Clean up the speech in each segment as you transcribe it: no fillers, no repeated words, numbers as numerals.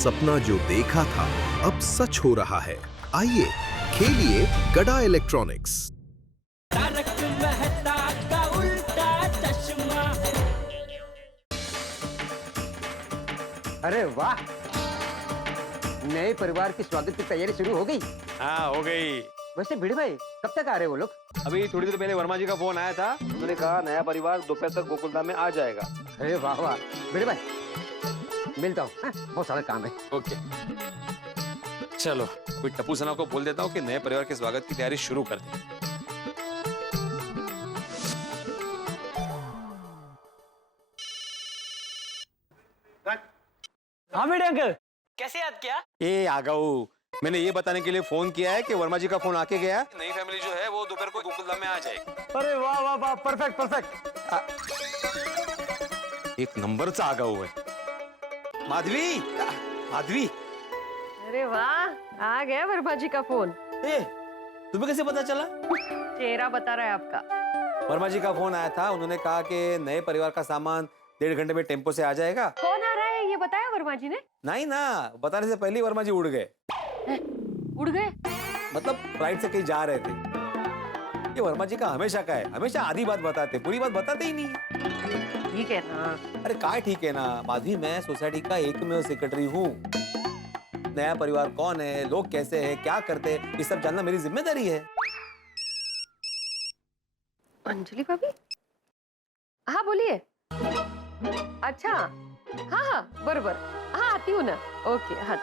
सपना जो देखा था अब सच हो रहा है। आइए खेलिए गड़ा इलेक्ट्रॉनिक्स। तारक मेहता का उल्टा चश्मा। अरे वाह, नए परिवार के स्वागत की तैयारी शुरू हो गई। हाँ हो गई। वैसे भिड़े भाई कब तक आ रहे हैं वो लोग? अभी थोड़ी देर पहले वर्मा जी का फोन आया था, उन्होंने कहा नया परिवार दोपहर तक गोकुलधाम में आ जाएगा। अरे वाह वाह, भिड़े भाई मिलता हूँ, बहुत सारा काम है। ओके चलो, कोई टप्पू सना को बोल देता हूँ कि नए परिवार के स्वागत की तैयारी शुरू कर दे। हाँ बेटे अंकल, कैसे याद किया? ए आ गऊ, मैंने ये बताने के लिए फोन किया है कि वर्मा जी का फोन आके गया, नई फैमिली जो है वो दोपहर को गोकुलधाम में आ जाएगी। अरे वाह वाह वाह, परफेक्ट परफेक्ट। एक नंबर सा आ गऊ है। माधवी, माधवी। अरे वाह, आ गया वर्मा जी का फोन। ए, तुम्हें कैसे पता चला? चेहरा बता रहा है आपका। वर्मा जी का फोन आया था, उन्होंने कहा कि नए परिवार का सामान 1.5 घंटे में टेम्पो से आ जाएगा। कौन आ रहा है ये बताया वर्मा जी ने? नहीं ना, बताने से पहले ही वर्मा जी उड़ गए। उड़ गए? मतलब फ्लाइट से कहीं जा रहे थे। ये वर्मा जी का हमेशा का है, हमेशा आधी बात बताते, पूरी बात बताते ही नहीं। ठीक है ना? अरे काय ठीक है ना माधवी, मैं सोसाइटी का एकमेव सेक्रेटरी हूँ। नया परिवार कौन है, लोग कैसे हैं, क्या करते हैं, ये सब जानना मेरी जिम्मेदारी है। अंजलि भाभी? हाँ बोलिए। अच्छा, हाँ हाँ बरोबर, हाँ आती हूँ ना। ओके हाँ।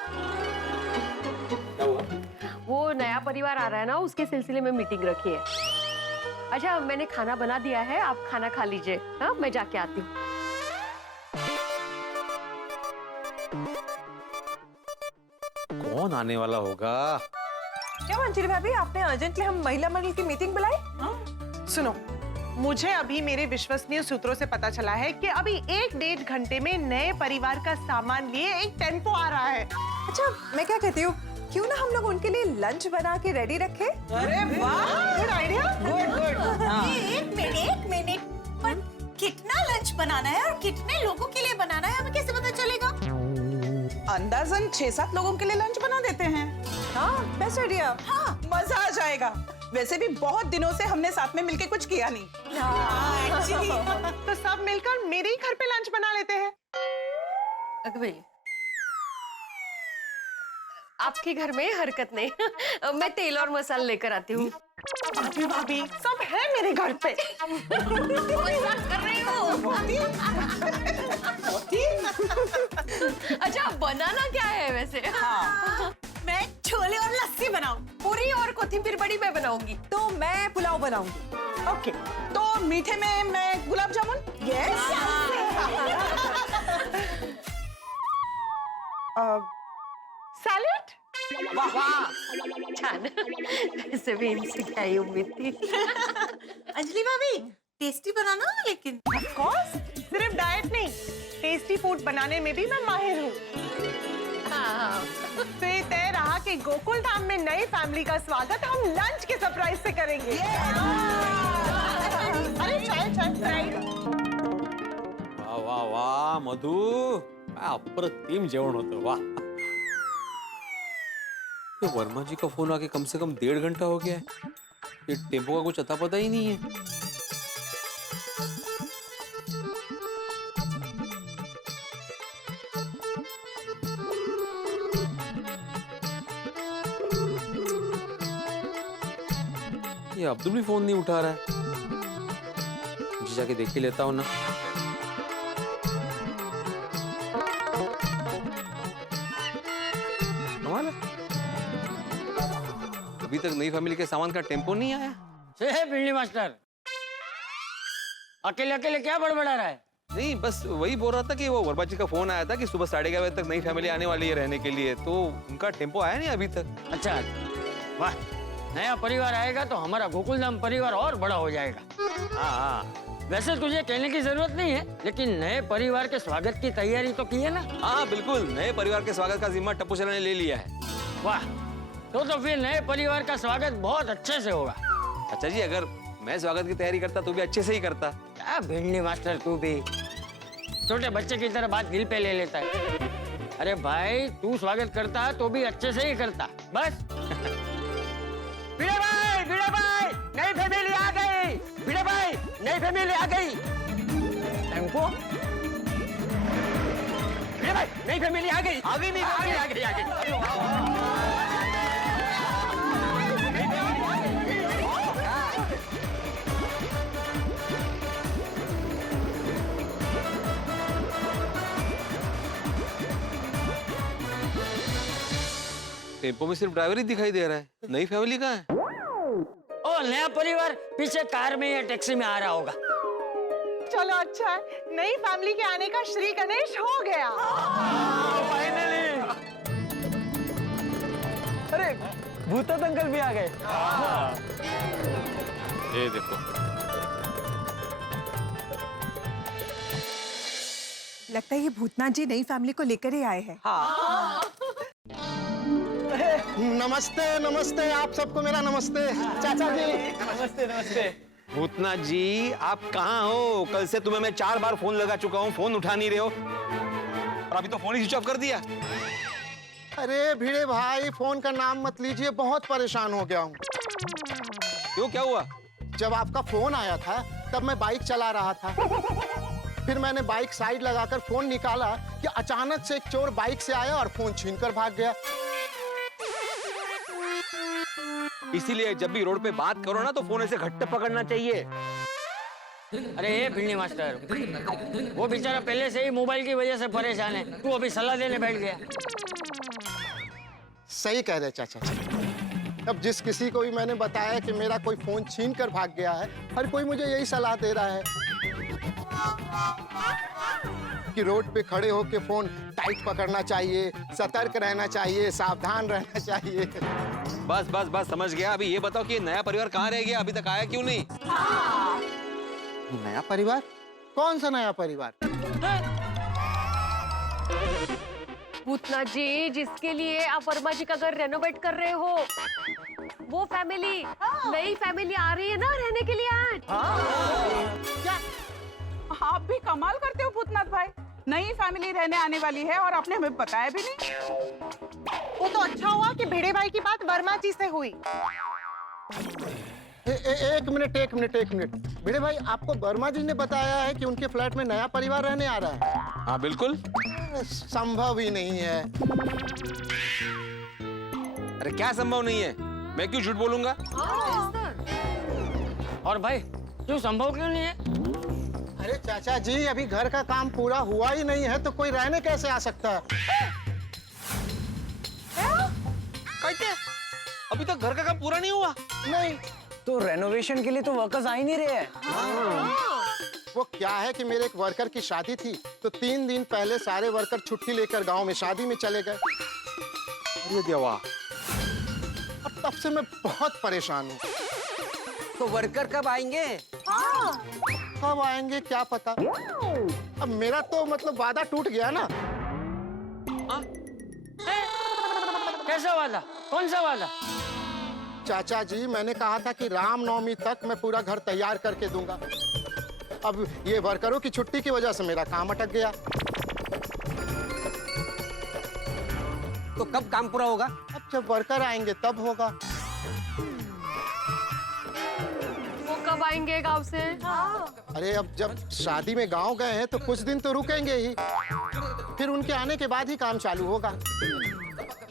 क्या हुआ? वो नया परिवार आ रहा है ना, उसके सिलसिले में मीटिंग रखी है। अच्छा मैंने खाना बना दिया है, आप खाना खा लीजिए। हाँ मैं जाके आती हूँ। कौन आने वाला होगा? क्या अंजलि भाभी, आपने अर्जेंटली हम महिला मंडल की मीटिंग बुलाई? सुनो, मुझे अभी मेरे विश्वसनीय सूत्रों से पता चला है कि अभी 1-1.5 घंटे में नए परिवार का सामान लिए एक टेम्पो आ रहा है। अच्छा मैं क्या कहती हूँ, क्यों ना हम लोग उनके लिए लंच बना के रेडी रखें? अरे वाह, गुड आइडिया। गुड। एक मिनट, पर कितना लंच बनाना है और कितने लोगों के लिए बनाना है हमें कैसे पता चलेगा? अंदाजन 6-7 लोगों के लिए लंच बना देते हैं। हाँ बेस्ट आइडिया। हाँ मजा आ जाएगा। वैसे भी बहुत दिनों से हमने साथ में मिलके कुछ किया नहीं। तो सब मिलकर मेरे ही घर पे लंच बना लेते हैं। अगवे, आपके घर में हरकत नहीं। मैं तेल और मसाला लेकर आती हूँ। भाभी सब है मेरे घर पे। मजाक कर रही हो? अच्छा बनाना क्या है वैसे? हाँ। मैं छोले और लस्सी बनाऊं। पूरी और कोथिंबीर बड़ी मैं बनाऊंगी। तो मैं पुलाव बनाऊंगी। ओके, तो मीठे में मैं गुलाब जामुन। यस। सैलेड। वाह वाह, छान। ऐसे भी इनसे क्या ही उम्मीद थी। अंजलि भाभी टेस्टी बनाना, लेकिन ऑफ कोर्स, सिर्फ डाइट नहीं, टेस्टी फूड बनाने में भी मैं माहिर हूँ। हाँ। तो ये तय रहा कि गोकुल धाम में नई फैमिली का स्वागत हम लंच के सरप्राइज से करेंगे। अरे चाय चाय। वाह वाह वाह मधु, अप्रतिम जेवण होतं, वाह। तो वर्मा जी का फोन आके कम से कम 1.5 घंटा हो गया है, ये टेम्पो का कुछ अता पता ही नहीं है। ये अब्दुल भी फोन नहीं उठा रहा है, मुझे जाके देख ही लेता हूं ना। अभी तक नई फैमिली के सामान का टेम्पो नहीं आया। बिल्ली मास्टर, अकेले अकेले क्या बड़बड़ा रहा है? नहीं बस वही बोल रहा था कि वो वर्मा जी का फोन आया था कि सुबह 11:30 बजे तक नई फैमिली आने वाली है रहने के लिए, तो उनका टेम्पो आया नहीं अभी तक। अच्छा वाह, नया परिवार आएगा तो हमारा गोकुलधाम परिवार और बड़ा हो जाएगा। हाँ, वैसे तुझे कहने की जरूरत नहीं है, लेकिन नए परिवार के स्वागत की तैयारी तो की है ना? हाँ बिल्कुल, नए परिवार के स्वागत का जिम्मा टप्पू सना ने ले लिया है। वाह, तो फिर नए परिवार का स्वागत बहुत अच्छे से होगा। अच्छा जी, अगर मैं स्वागत की तैयारी करता तो भी अच्छे से ही करता। क्या भिंडी मास्टर, तू भी छोटे बच्चे की तरह बात दिल पे ले लेता है। अरे भाई तू स्वागत करता तो भी अच्छे से ही करता बस। भिड़े भाई नई फैमिली आ गई। भिड़े भाई नई फैमिली आ गई। टेम्पो भिड़े भाई नई फैमिली आ गई। आ गई नहीं आ गई। टेम्पो में सिर्फ ड्राइवर ही दिखाई दे रहा है, नई फैमिली कहाँ है? ओ नया परिवार पीछे कार में या टैक्सी में आ रहा होगा। चलो अच्छा है, नई फैमिली के आने का श्री गणेश हो गया। फाइनली। अरे भूतत अंकल भी आ गए। ये देखो, लगता है ये भूतनाथ जी नई फैमिली को लेकर ही आए हैं। नमस्ते नमस्ते, आप सबको मेरा नमस्ते। चाचा जी नमस्ते। भूतनाथ जी आप कहाँ हो? कल से तुम्हें मैं 4 बार फोन लगा चुका हूँ, फोन उठा नहीं रहे हो और अभी तो फोन ही स्विच ऑफ कर दिया। अरे भिड़े भाई, फोन का नाम मत लीजिए, बहुत परेशान हो गया हूँ। क्यों, क्या हुआ? जब आपका फोन आया था तब मैं बाइक चला रहा था, फिर मैंने बाइक साइड लगाकर फोन निकाला कि अचानक से एक चोर बाइक से आया और फोन छीनकर भाग गया। इसीलिए जब भी रोड पे बात करो ना तो फोन ऐसे घट्टे पकड़ना चाहिए। अरे ये भिड़नी मास्टर, वो बेचारा पहले से ही मोबाइल की वजह से परेशान है, तू अभी सलाह देने बैठ गया। सही कह रहे चाचा जी। अब जिस किसी को भी मैंने बताया कि मेरा कोई फोन छीन कर भाग गया है, हर कोई मुझे यही सलाह दे रहा है कि रोड पे खड़े होके फोन टाइट पकड़ना चाहिए, सतर्क रहना चाहिए, सावधान रहना चाहिए। बस बस बस समझ गया। अभी ये बताओ कि नया परिवार कहाँ रह गया, अभी तक आया क्यों नहीं? नया परिवार? कौन सा नया परिवार? भूतनाथ जी, जिसके लिए आप वर्मा जी का घर रेनोवेट कर रहे हो, वो फैमिली, नई फैमिली आ रही है ना रहने के लिए आज। क्या आप भी कमाल करते हो भूतनाथ भाई, नई फैमिली रहने आने वाली है और आपने हमें बताया भी नहीं। वो तो अच्छा हुआ कि भिड़े भाई की बात वर्मा जी से हुई। एक मिनट। भिड़े भाई, आपको वर्मा जी ने बताया है कि उनके फ्लैट में नया परिवार रहने आ रहा है? हाँ बिल्कुल। संभव ही नहीं है। अरे क्या संभव नहीं है? मैं क्यों झूठ बोलूंगा? और भाई क्यों संभव क्यों नहीं है? अरे चाचा जी, अभी घर का काम पूरा हुआ ही नहीं है तो कोई रहने कैसे आ सकता है? कहते अभी तक घर का काम पूरा नहीं हुआ? नहीं। तो रेनोवेशन के लिए तो वर्कर्स आ ही नहीं रहे हैं। वो क्या है कि मेरे एक वर्कर की शादी थी तो 3 दिन पहले सारे वर्कर छुट्टी लेकर गांव में शादी में चले गए। अरे देवा, अब तब से मैं बहुत परेशान हूँ। तो वर्कर कब आएंगे? कब आएंगे क्या पता। अब मेरा तो मतलब वादा टूट गया ना। कैसा वादा? कौन सा वादा? चाचा जी, मैंने कहा था कि रामनवमी तक मैं पूरा घर तैयार करके दूंगा। अब ये वर्करों की छुट्टी की वजह से मेरा काम अटक गया। तो कब काम पूरा होगा? अब जब वर्कर आएंगे तब होगा। वो कब आएंगे गांव से? अरे अब जब शादी में गांव गए हैं तो कुछ दिन तो रुकेंगे ही, फिर उनके आने के बाद ही काम चालू होगा।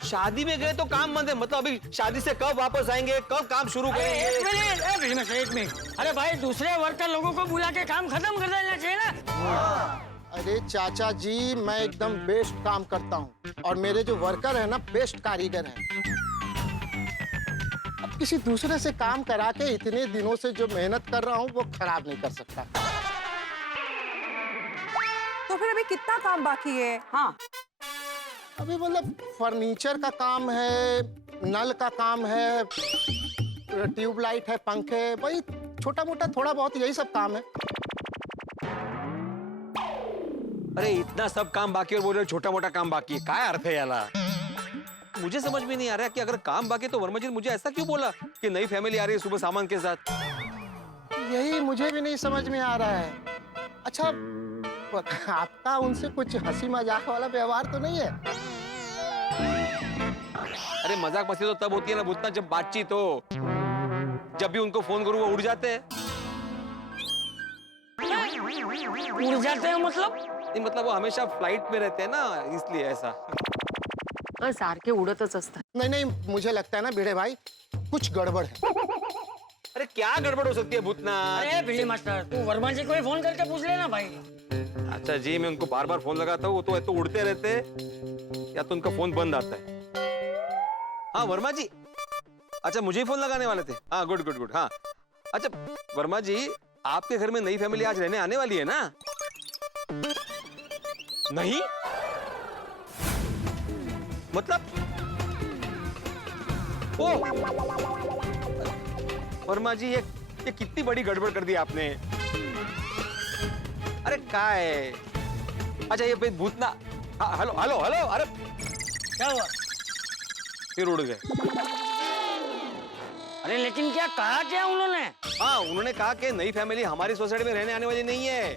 शादी में गए तो काम बंद है, मतलब अभी शादी से कब वापस आएंगे, कब काम शुरू करेंगे? एक मिनट। अरे भाई दूसरे वर्कर लोगों को बुला के काम खत्म कर देना चाहिए ना। अरे चाचा जी, मैं एकदम बेस्ट काम करता हूँ और मेरे जो वर्कर है ना, बेस्ट कारीगर हैं। अब किसी दूसरे से काम करा के इतने दिनों से जो मेहनत कर रहा हूँ वो खराब नहीं कर सकता। तो फिर अभी कितना काम बाकी है? हाँ, अभी मतलब फर्नीचर का काम है, नल का काम है, ट्यूबलाइट है, पंखे, वही छोटा मोटा थोड़ा बहुत यही सब काम है। अरे इतना सब काम बाकी और बोल रहे छोटा मोटा काम बाकी है, क्या अर्थ है याला? मुझे समझ में नहीं आ रहा कि अगर काम बाकी तो वर्मा जी ने मुझे ऐसा क्यों बोला कि नई फैमिली आ रही है सुबह सामान के साथ? यही मुझे भी नहीं समझ में आ रहा है। अच्छा, आपका उनसे कुछ हंसी मजाक वाला व्यवहार तो नहीं है? अरे मजाक मस्ती तो तब होती है ना भूतना, जब बातचीत हो। जब भी उनको फोन करूँ वो उड़ जाते हैं। उड़ जाते हैं मतलब? नहीं मतलब वो हमेशा फ्लाइट में रहते हैं ना, इसलिए ऐसा। सारखे उडतच असतात। नहीं नहीं, मुझे लगता है ना भिड़े भाई कुछ गड़बड़ है। अरे क्या गड़बड़ हो सकती है भूतना? अरे बिल्ली मास्टर, तू वर्मा जी को ही फोन करके पूछ लेना भाई। अच्छा जी, मैं उनको बार बार फोन लगाता हूँ, वो तो उड़ते रहते या तो उनका फोन बंद आता है। हाँ वर्मा जी, अच्छा मुझे ही फोन लगाने वाले थे। हाँ गुड गुड गुड। हाँ अच्छा वर्मा जी, आपके घर में नई फैमिली आज रहने आने वाली है ना? नहीं मतलब ओ वर्मा जी, ये कितनी बड़ी गड़बड़ कर दी आपने। अरे क्या है? अच्छा ये भूतना। हाँ, हेलो हेलो हेलो। अरे क्या हुआ? फिर उड़ गए। अरे लेकिन क्या कहा क्या उन्होंने? हाँ उन्होंने कहा कि नई फैमिली हमारी सोसाइटी में रहने आने वाली नहीं है।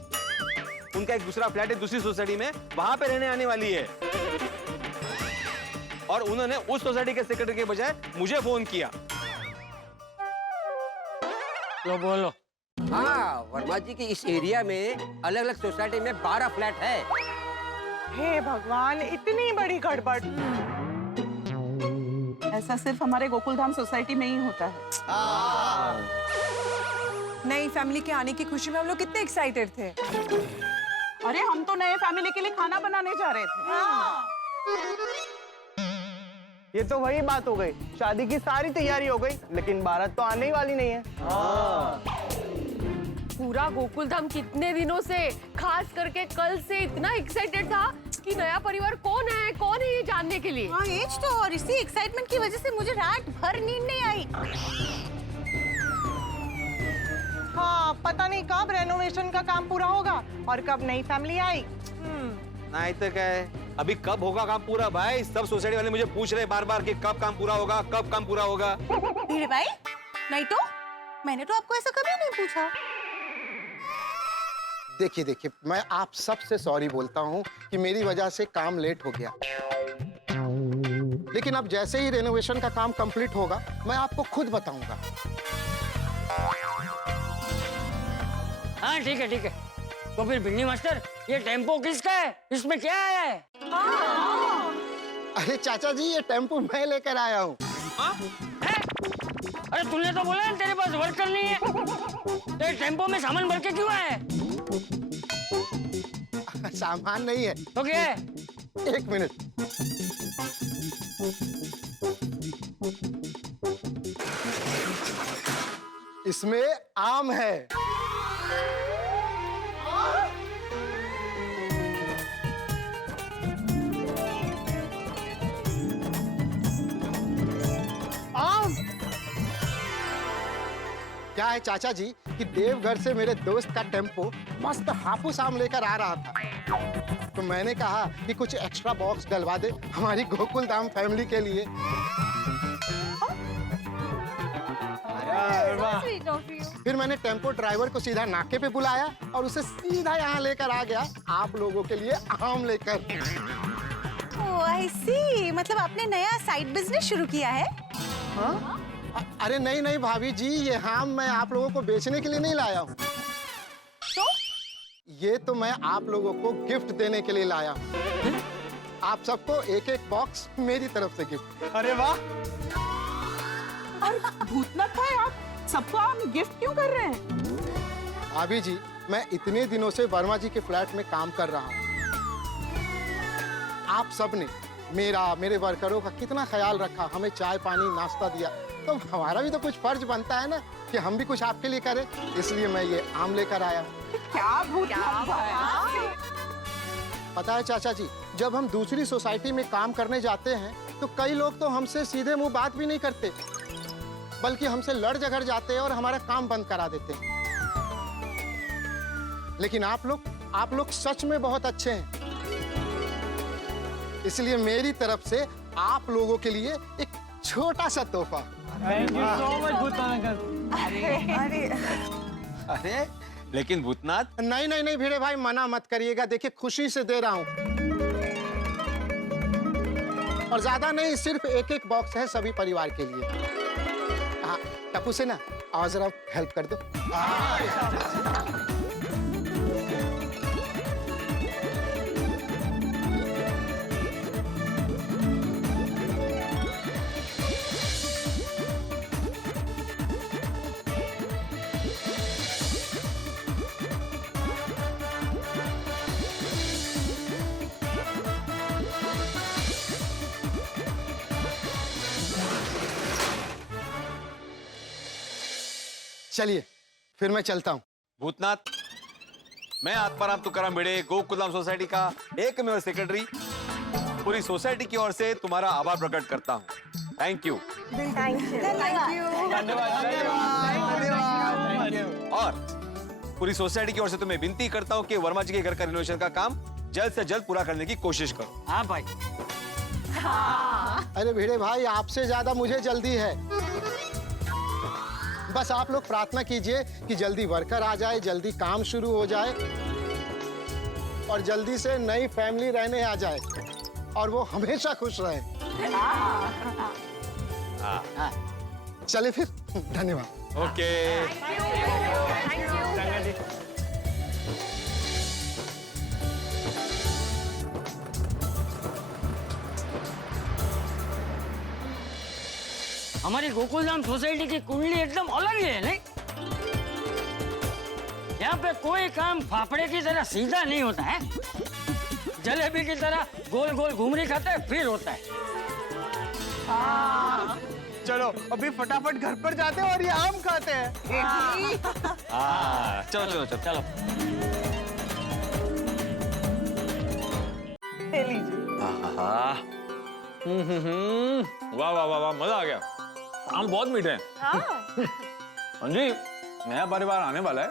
उनका एक दूसरा फ्लैट है दूसरी सोसाइटी में, वहां पे रहने आने वाली है। और उन्होंने उस सोसाइटी के सेक्रेटरी के बजाय मुझे फोन किया। लो बोलो। हाँ, वर्मा जी की इस एरिया में अलग अलग सोसाइटी में 12 फ्लैट है। हे भगवान, इतनी बड़ी गड़बड़। ऐसा सिर्फ हमारे गोकुलधाम सोसाइटी में ही होता है। नई फैमिली के आने की खुशी में हम लोग कितने एक्साइटेड थे। अरे हम तो नए फैमिली के लिए खाना बनाने जा रहे थे। ये तो वही बात हो गई, शादी की सारी तैयारी हो गई लेकिन बारात तो आने ही वाली नहीं है। पूरा गोकुलधाम कितने दिनों से, खास करके कल से इतना एक्साइटेड था कि नया परिवार कौन है ये जानने के लिए। हाँ एज तो, और इसी एक्साइटमेंट की वजह से मुझे रात भर नींद नहीं आई। हाँ, पता नहीं कब रेनोवेशन का काम पूरा होगा और कब नई फैमिली आई। नहीं तो क्या है, अभी कब होगा काम पूरा भाई? सब सोसाइटी वाले मुझे पूछ रहे बार बार कि कब काम पूरा होगा, कब काम पूरा होगा। भिड़े भाई, नहीं तो मैंने तो आपको ऐसा कभी नहीं पूछा। देखिए देखिए, मैं आप सबसे सॉरी बोलता हूँ कि मेरी वजह से काम लेट हो गया। लेकिन अब जैसे ही रेनोवेशन का काम कंप्लीट होगा मैं आपको खुद बताऊंगा। हाँ ठीक है ठीक है। तो फिर बिल्ली मास्टर, ये टेम्पो किसका है? इसमें क्या आया है? अरे चाचा जी, ये टेम्पो मैं लेकर आया हूँ। अरे तूने तो बोला तेरे पास वर्क करनी है, तो टेम्पो में सामान भर के क्यों आया? सामान नहीं है तो क्या है? एक मिनट। इसमें आम है। आम? क्या है चाचा जी कि देवघर से मेरे दोस्त का टेम्पो मस्त हापुस आम लेकर आ रहा था, तो मैंने कहा कि कुछ एक्स्ट्रा बॉक्स डलवा दे हमारी गोकुलधाम फैमिली के लिए। फिर मैंने टेम्पो ड्राइवर को सीधा नाके पे बुलाया और उसे सीधा यहाँ लेकर आ गया आप लोगों के लिए आम लेकर। ओह आई सी, मतलब आपने नया साइड बिजनेस शुरू किया है? हाँ? अरे नहीं नहीं भाभी जी, ये आम मैं आप लोगों को बेचने के लिए नहीं लाया हूँ। तो? ये तो मैं आप लोगों को गिफ्ट देने के लिए लाया हूँ। आप सबको एक एक बॉक्स मेरी तरफ से गिफ्ट। अरे वाह! और भूतनाथ भाई, आप सबको आप गिफ्ट क्यों कर रहे हैं? भाभी जी, मैं इतने दिनों से वर्मा जी के फ्लैट में काम कर रहा हूँ। आप सबने मेरे वर्करों का कितना ख्याल रखा, हमें चाय पानी नाश्ता दिया, तो हमारा भी तो कुछ फर्ज बनता है ना कि हम भी कुछ आपके लिए करें। इसलिए मैं ये आम लेकर आया हूँ। क्या भूतनाथ भाई? पता है चाचा जी, जब हम दूसरी सोसाइटी में काम करने जाते हैं तो कई लोग तो हमसे सीधे मुंह बात भी नहीं करते, बल्कि हमसे लड़ झगड़ जाते हैं और हमारा काम बंद करा देते हैं। लेकिन आप लोग सच में बहुत अच्छे हैं। इसलिए मेरी तरफ से आप लोगों के लिए एक छोटा सा तोहफा। Thank you so much Bhootnath uncle. अरे अरे लेकिन भूतनाथ, नहीं नहीं नहीं भिड़े भाई, मना मत करिएगा, देखिए खुशी से दे रहा हूँ। और ज्यादा नहीं, सिर्फ एक एक बॉक्स है सभी परिवार के लिए। हाँ टप्पू से ना, आओ जरा हेल्प कर दो। चलिए फिर मैं चलता हूँ। भूतनाथ, मैं आत्माराम तुकाराम भिड़े, गोकुलधाम सोसाइटी का एकमेव सेक्रेटरी, पूरी सोसाइटी की ओर से तुम्हारा आभार प्रकट करता हूँ। Thank you. और पूरी सोसाइटी की ओर से तुम्हें विनती करता हूँ कि वर्मा जी के घर का रिनोवेशन का काम जल्द से जल्द पूरा करने की कोशिश करो। हाँ भाई। अरे भिड़े भाई, आपसे ज्यादा मुझे जल्दी है। बस आप लोग प्रार्थना कीजिए कि जल्दी वर्कर आ जाए, जल्दी काम शुरू हो जाए और जल्दी से नई फैमिली रहने आ जाए और वो हमेशा खुश रहे। चले फिर, धन्यवाद। ओके। हमारी गोकुलधाम सोसाइटी की कुंडली एकदम अलग ही है, नहीं? यहाँ पे कोई काम फाफड़े की तरह सीधा नहीं होता है, जलेबी की तरह गोल गोल घुमरी खाते हैं फिर होता है। चलो अभी फटाफट घर पर जाते हैं और ये आम खाते हैं। चलो चलो चलो चलो। ले लीजिए। वाह वाह वाह वाह, मजा आ गया। आम बहुत मीठे हैं। हाँ जी, नया परिवार आने वाला है,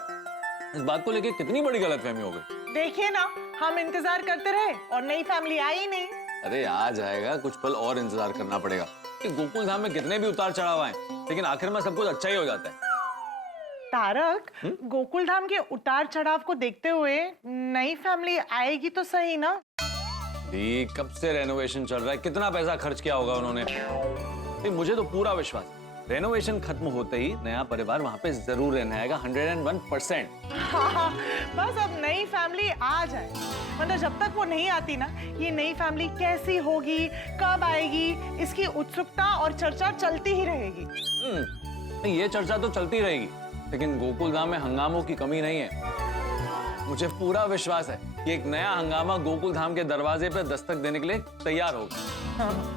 इस बात को लेके कितनी बड़ी गलतफहमी हो गई। देखिए ना, हम इंतजार करते रहे और नई फैमिली आई ही नहीं। अरे आ जाएगा, कुछ पल और इंतजार करना पड़ेगा। कि गोकुलधाम में कितने भी उतार चढ़ाव आए, लेकिन आखिर में सब कुछ अच्छा ही हो जाता है। तारक, गोकुलधाम के उतार चढ़ाव को देखते हुए नई फैमिली आएगी तो सही ना? कब से रेनोवेशन चल रहा है, कितना पैसा खर्च किया होगा उन्होंने। मुझे तो पूरा विश्वास, रेनोवेशन खत्म होते ही नया परिवार वहां पे जरूर रहने आएगा, 101%। हाँ, बस अब नई फैमिली आ जाए, मतलब जब तक वो नहीं आती ना, ये नई फैमिली कैसी होगी, कब आएगी, इसकी उत्सुकता और चर्चा चलती ही रहेगी। ये चर्चा तो चलती रहेगी, लेकिन गोकुलधाम में हंगामों की कमी नहीं है। मुझे पूरा विश्वास है कि एक नया हंगामा गोकुलधाम के दरवाजे पर दस्तक देने के लिए तैयार होगा। हाँ।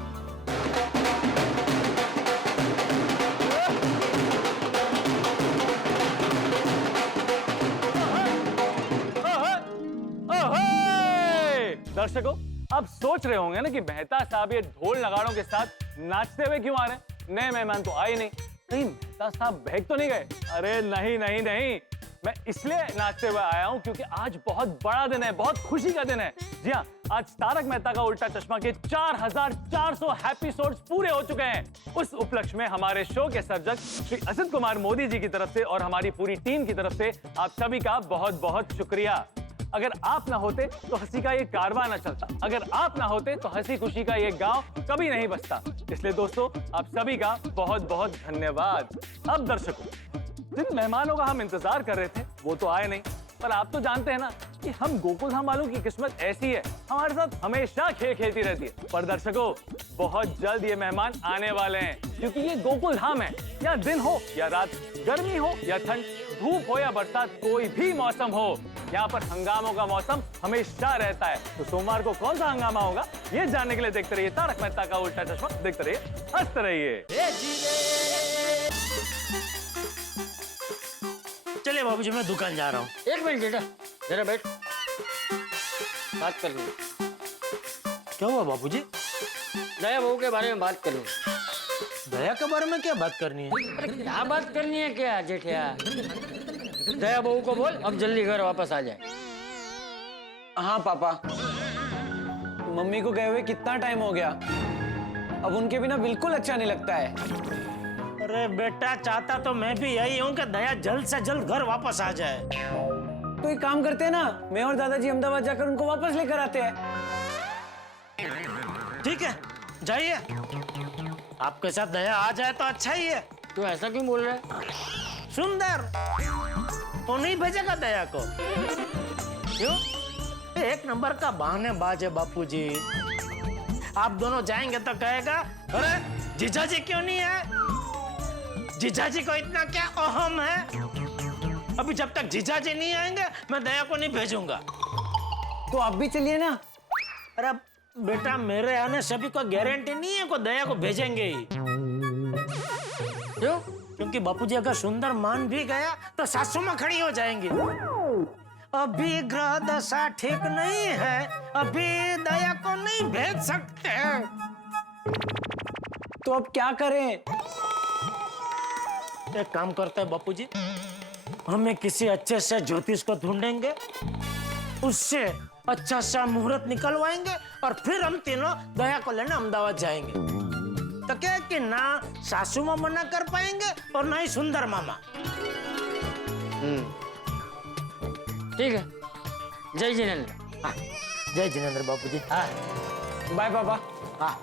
दर्शकों, अब सोच रहे होंगे ना कि मेहता साहब ये ढोल नगाड़ों के साथ नाचते हुए क्यों आ रहे हैं? नए मेहमान तो आए नहीं, कहीं मेहता साहब बहक तो नहीं गए? अरे नहीं नहीं नहीं, मैं इसलिए नाचते हुए आया हूं क्योंकि आज बहुत बड़ा दिन है, बहुत खुशी का दिन है। जी हाँ, आज तारक मेहता का उल्टा चश्मा के 4400 एपिसोड्स पूरे हो चुके हैं। उस उपलक्ष्य में हमारे शो के सर्जक श्री असित कुमार मोदी जी की तरफ से और हमारी पूरी टीम की तरफ से आप सभी का बहुत बहुत शुक्रिया। अगर आप ना होते तो हंसी का ये कारवां ना चलता, अगर आप ना होते तो हंसी खुशी का ये गांव कभी नहीं बसता। इसलिए दोस्तों, आप सभी का बहुत बहुत धन्यवाद। अब दर्शकों, जिन मेहमानों का हम इंतजार कर रहे थे वो तो आए नहीं, पर आप तो जानते हैं ना कि हम गोकुलधाम वालों की किस्मत ऐसी है, हमारे साथ हमेशा खेल खेलती रहती है। पर दर्शकों, बहुत जल्द ये मेहमान आने वाले हैं, क्योंकि ये गोकुलधाम है। या दिन हो या रात, गर्मी हो या ठंड, धूप हो या बरसात, कोई भी मौसम हो, यहाँ पर हंगामों का मौसम हमेशा रहता है। तो सोमवार को कौन सा हंगामा होगा, ये जानने के लिए देखते रहिए तारक मेहता का उल्टा चश्मा। देखते रहिए, हंसते रहिए। चलिए बाबूजी, मैं दुकान जा रहा हूँ। एक मिनट बेटा, जरा बैठ, बात करनी। क्या हुआ बाबूजी? दया बहू के बारे में बात करनी। दया के बारे में क्या बात करनी है? अरे क्या बात करनी है क्या जेठिया? दया बहू को बोल अब जल्दी घर वापस आ जाए। हाँ पापा, मम्मी को गए हुए कितना टाइम हो गया, अब उनके बिना बिल्कुल अच्छा नहीं लगता है। अरे बेटा, चाहता तो मैं भी यही हूँ कि दया जल्द से जल्द घर वापस आ जाए। तो एक काम करते हैं ना, मैं और दादाजी अहमदाबाद जाकर उनको वापस लेकर आते हैं। ठीक है, जाइए। आपके साथ दया आ जाए तो अच्छा ही है। तो ऐसा क्यों बोल रहे हैं? सुंदर वो नहीं भेजेगा दया को। क्यों? एक नंबर का बहानेबाज है बापूजी। आप दोनों जाएंगे तो कहेगा, अरे जीजाजी क्यों नहीं है? जीजाजी को इतना क्या अहम है? अभी जब तक जीजाजी नहीं आएंगे मैं दया को नहीं भेजूंगा। तो आप भी चलिए ना। अरे बेटा, मेरे आने से भी कोई गारंटी नहीं है को दया को भेजेंगे ही। क्यों? क्योंकि बापूजी अगर सुंदर मान भी गया तो सासू मां खड़ी हो जाएंगी। अभी ग्रह दशा ठीक नहीं है, अभी दया को नहीं भेज सकते। तो अब क्या करें? एक काम करते हैं बापूजी, हमें किसी अच्छे से ज्योतिष को ढूंढेंगे, उससे अच्छा सा मुहूर्त निकलवाएंगे और फिर हम तीनों दया को लेने अहमदाबाद जाएंगे। तो क्या कि ना सासू मां मना कर पाएंगे और ना ही सुंदर मामा। ठीक है, जय जिनेंद्र। हाँ, जय जिनेंद्र बापूजी। हाँ, बाय पापा। हाँ।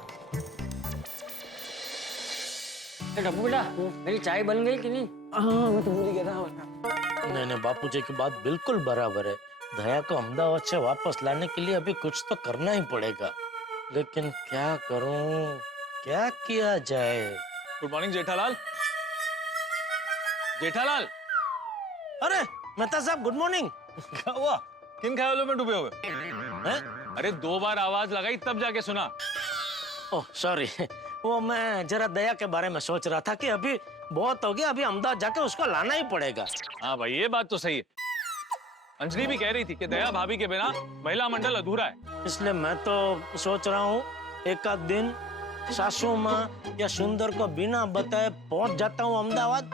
डब्बू बेटा, मेरी चाय बन गई कि नहीं? हाँ, मैं तो भूल ही गया था। नहीं, बापूजी की बात बिल्कुल बराबर है। दया को अहमदाबाद से वापस लाने के लिए अभी कुछ तो करना ही पड़ेगा, लेकिन क्या करूं, क्या किया जाए? Good morning Jethalal. जेठालाल, अरे मेहता साहब, गुड मॉर्निंग। क्या हुआ? किन ख्यालों में डूबे हुए हैं? अरे 2 बार आवाज लगाई तब जाके सुना। ओह सॉरी, वो मैं जरा दया के बारे में सोच रहा था कि अभी बहुत हो गया, अभी अहमदाबाद जाके उसको लाना ही पड़ेगा। हाँ भाई, ये बात तो सही है। अंजलि भी कह रही थी कि दया भाभी के बिना महिला मंडल अधूरा है। इसलिए मैं तो सोच रहा हूँ एक आध दिन सासू माँ या सुंदर को बिना बताए पहुंच जाता हूँ अहमदाबाद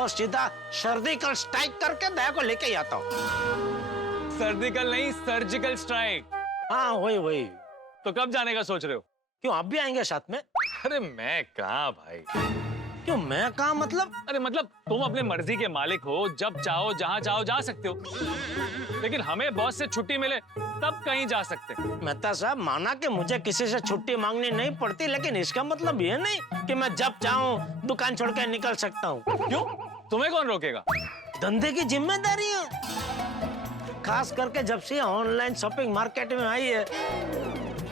और सीधा सर्जिकल स्ट्राइक करके दया को लेके आता हूँ। सर्जिकल नहीं, सर्जिकल स्ट्राइक। हाँ वही। तो कब जाने का सोच रहे हो? क्यों, आप भी आएंगे साथ में? अरे मैं कहाँ भाई। क्यों मैं कहाँ मतलब? अरे मतलब तुम अपने मर्जी के मालिक हो, जब चाहो जहाँ चाहो जा सकते हो, लेकिन हमें बॉस से छुट्टी मिले तब कहीं जा सकते हैं। मेहता साहब, माना कि मुझे किसी से छुट्टी मांगनी नहीं पड़ती, लेकिन इसका मतलब ये नहीं कि मैं जब चाहूँ दुकान छोड़ के निकल सकता हूँ। क्यों? तुम्हें कौन रोकेगा? धंधे की जिम्मेदारी है, खास करके जब से ऑनलाइन शॉपिंग मार्केट में आई है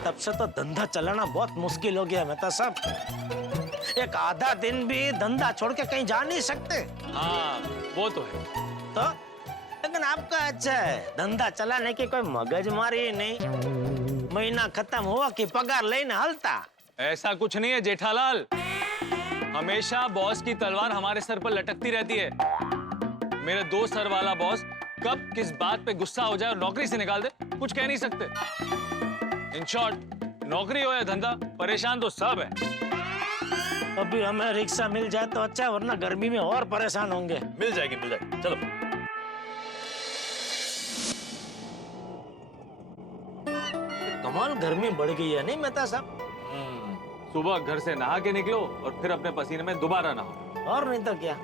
तब से तो धंधा चलाना बहुत मुश्किल हो गया मेहता साहब। एक आधा दिन भी धंधा छोड़ के कहीं जा नहीं सकते। हाँ वो तो है। तो लेकिन आपका अच्छा है, धंधा चलाने की कोई मगजमारी नहीं, महीना खत्म हुआ कि पगार लेने हलता। ऐसा कुछ नहीं है जेठालाल, हमेशा बॉस की तलवार हमारे सर पर लटकती रहती है। मेरे 2 सर वाला बॉस कब किस बात पे गुस्सा हो जाए और नौकरी से निकाल दे कुछ कह नहीं सकते। इन शॉर्ट, नौकरी हो या धंधा, परेशान तो सब है। अभी हमें रिक्शा मिल जाए तो अच्छा, वरना गर्मी में और परेशान होंगे। मिल जाएगी चलो। कमाल गर्मी बढ़ गई है नहीं मेहता साहब? सुबह घर से नहा के निकलो और फिर अपने पसीने में दोबारा नहाओ। और नहीं तो क्या,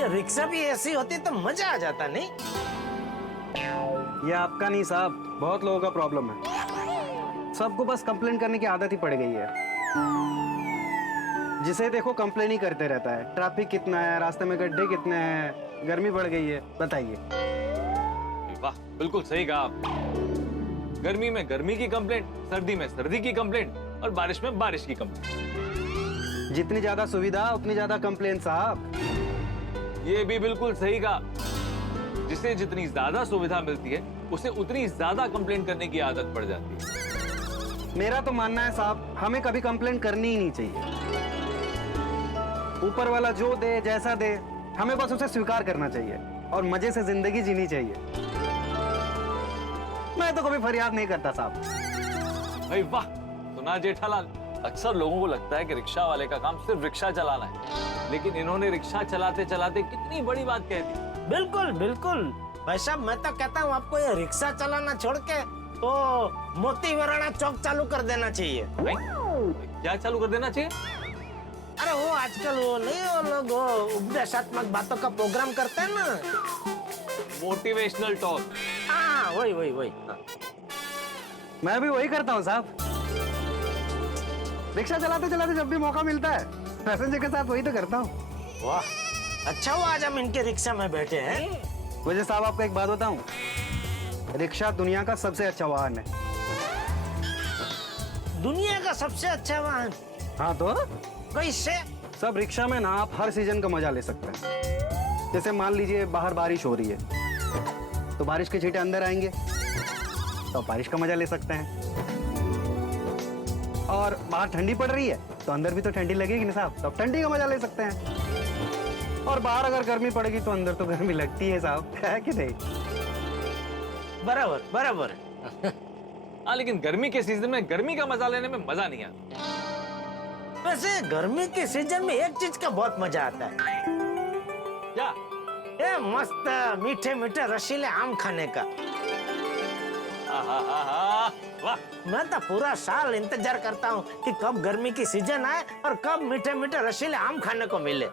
ये रिक्शा भी ऐसी होती तो मजा आ जाता नहीं? ये आपका नहीं साहब, बहुत लोगों का प्रॉब्लम है। सबको बस कंप्लेन करने की आदत ही पड़ गई है। जिसे देखो कंप्लेन ही करते रहता है। ट्रैफिक कितना है, रास्ते में गड्ढे कितने हैं, गर्मी बढ़ गई है। बताइए। वाह, बिल्कुल सही कहा आप। गर्मी में गर्मी की कंप्लेंट, सर्दी में सर्दी की कंप्लेंट और बारिश में बारिश की कंप्लेंट। जितनी ज्यादा सुविधा उतनी ज्यादा कंप्लेन साहब। ये भी बिल्कुल सही कहा। जिसे जितनी ज्यादा सुविधा मिलती है उसे उतनी ज्यादा कंप्लेंट करने की आदत पड़ जाती है। मेरा तो मानना है साहब, हमें कभी कंप्लेंट करनी ही नहीं चाहिए। ऊपर वाला जो दे, जैसा दे, हमें बस उसे स्वीकार करना चाहिए और मजे से जिंदगी जीनी चाहिए। मैं तो कभी फरियाद नहीं करता साहब। भाई वाह, सुना जेठालाल। अक्सर लोगों को लगता है कि रिक्शा वाले का काम सिर्फ रिक्शा चलाना है, लेकिन इन्होंने रिक्शा चलाते चलाते कितनी बड़ी बात कह दी। बिल्कुल बिल्कुल भाई साहब, मैं तो कहता हूँ आपको ये रिक्शा चलाना छोड़ के तो मोती वराणा चौक चालू कर देना चाहिए। क्या चालू कर देना चाहिए? अरे वो आजकल वो नहीं, वो लोग वो उपदेशात्मक बातों का प्रोग्राम करते हैं ना, मोटिवेशनल टॉक। हाँ वही वही वही। मैं भी वही करता हूँ साहब। रिक्शा चलाते चलाते जब भी मौका मिलता है पैसेंजर के साथ वही तो करता हूँ। वाह, अच्छा हुआ आज हम इनके रिक्शा में बैठे हैं। मुझे साहब आपको एक बात बताऊं, रिक्शा दुनिया का सबसे अच्छा वाहन है। दुनिया का सबसे अच्छा वाहन? हाँ तो कैसे? सब रिक्शा में ना आप हर सीजन का मजा ले सकते हैं। जैसे मान लीजिए बाहर बारिश हो रही है तो बारिश के छींटे अंदर आएंगे तो बारिश का मजा ले सकते हैं, और बाहर ठंडी पड़ रही है तो अंदर भी तो ठंडी लगेगी ना साहब, तो ठंडी का मजा ले सकते हैं। और बाहर अगर गर्मी पड़ेगी तो अंदर तो गर्मी लगती है साहब, है कि नहीं? बराबर बराबर। हाँ लेकिन गर्मी के सीजन में गर्मी का मजा लेने में मजा नहीं आता। वैसे गर्मी के सीजन में एक चीज का बहुत मजा आता है। क्या? ये मस्त मीठे मीठे रसीले आम खाने का। वाह, मैं तो पूरा साल इंतजार करता हूँ कि कब गर्मी की सीजन आए और कब मीठे मीठे रसीले आम खाने को मिले।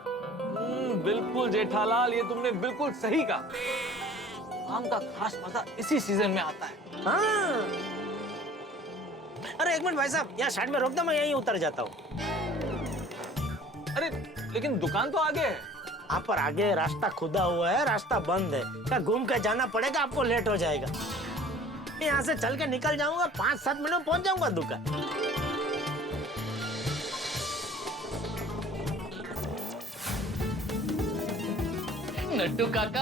बिल्कुल जेठालाल, ये तुमने बिल्कुल सही कहा। आम का खास मजा इसी सीजन में आता है। हाँ। अरे एक मिनट भाई साहब, यहाँ साइड में रोक दो, मैं यहीं उतर जाता हूँ। अरे लेकिन दुकान तो आगे है। यहाँ पर आगे रास्ता खुदा हुआ है, रास्ता बंद है, क्या घूम के जाना पड़ेगा, आपको लेट हो जाएगा। यहाँ से चल के निकल जाऊंगा, 5-7 मिनट में पहुंच जाऊंगा दुकान। नट्टू काका,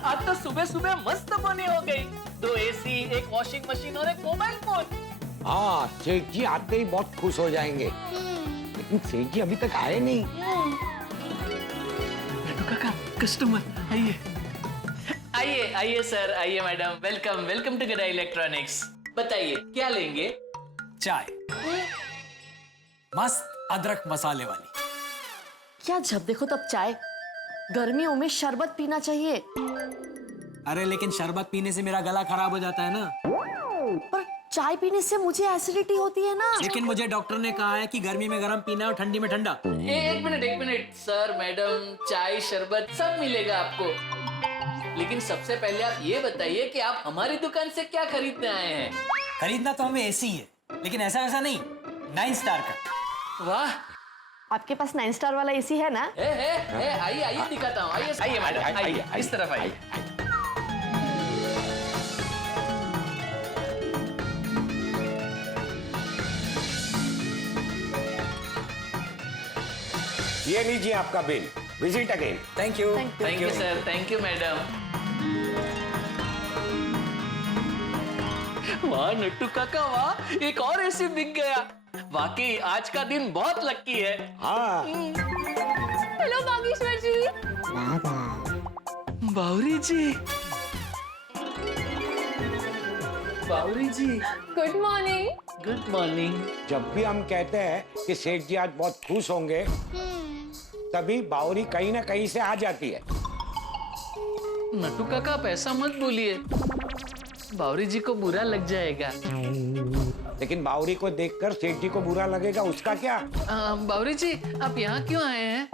आज तो सुबह सुबह मस्त बनी हो गई। 2 एसी, एक वॉशिंग मशीन और एक मोबाइल फोन। हाँ, सेठ जी आते ही बहुत खुश हो जाएंगे। लेकिन सेठ जी अभी तक आए नहीं। नट्टू काका, कस्टमर आइए। आइए सर, आइए madam, welcome to Gada electronics. बताइए क्या लेंगे? चाय मस्त अदरक मसाले वाली। क्या जब देखो तब चाय? गर्मियों में शरबत पीना चाहिए। अरे लेकिन शरबत पीने से मेरा गला खराब हो जाता है ना। पर चाय पीने से मुझे एसिडिटी होती है ना। लेकिन मुझे डॉक्टर ने कहा है कि गर्मी में गर्म पीना और ठंडी में ठंडा। एक मिनट सर, मैडम, चाय शरबत सब मिलेगा आपको। लेकिन सबसे पहले आप ये बताइए कि आप हमारी दुकान से क्या खरीदने आए हैं? खरीदना तो हमें एसी है, लेकिन ऐसा वैसा नहीं, 9 स्टार का। वाह, आपके पास 9 स्टार वाला एसी है ना? आइए दिखाता हूँ। आइए मैडम, आइए इस तरफ आइए। ये लीजिए आपका bill. Visit again. Thank you sir, thank you madam. वाह नट्टू काका, वाह, एक और एसी दिख गया। वाकई आज का दिन बहुत लकी है। हाँ। हेलो बागेश्वर जी। बावरी जी, गुड मॉर्निंग। Good morning. जब भी हम कहते हैं कि सेठ जी आज बहुत खुश होंगे, तभी बावरी कहीं ना कहीं से आ जाती है। नट्टू काका, आप ऐसा मत बोलिए, बावरी जी को बुरा लग जाएगा। लेकिन बावरी को देखकर सेठ जी को बुरा लगेगा, उसका क्या? बावरी जी, आप यहाँ क्यों आए हैं?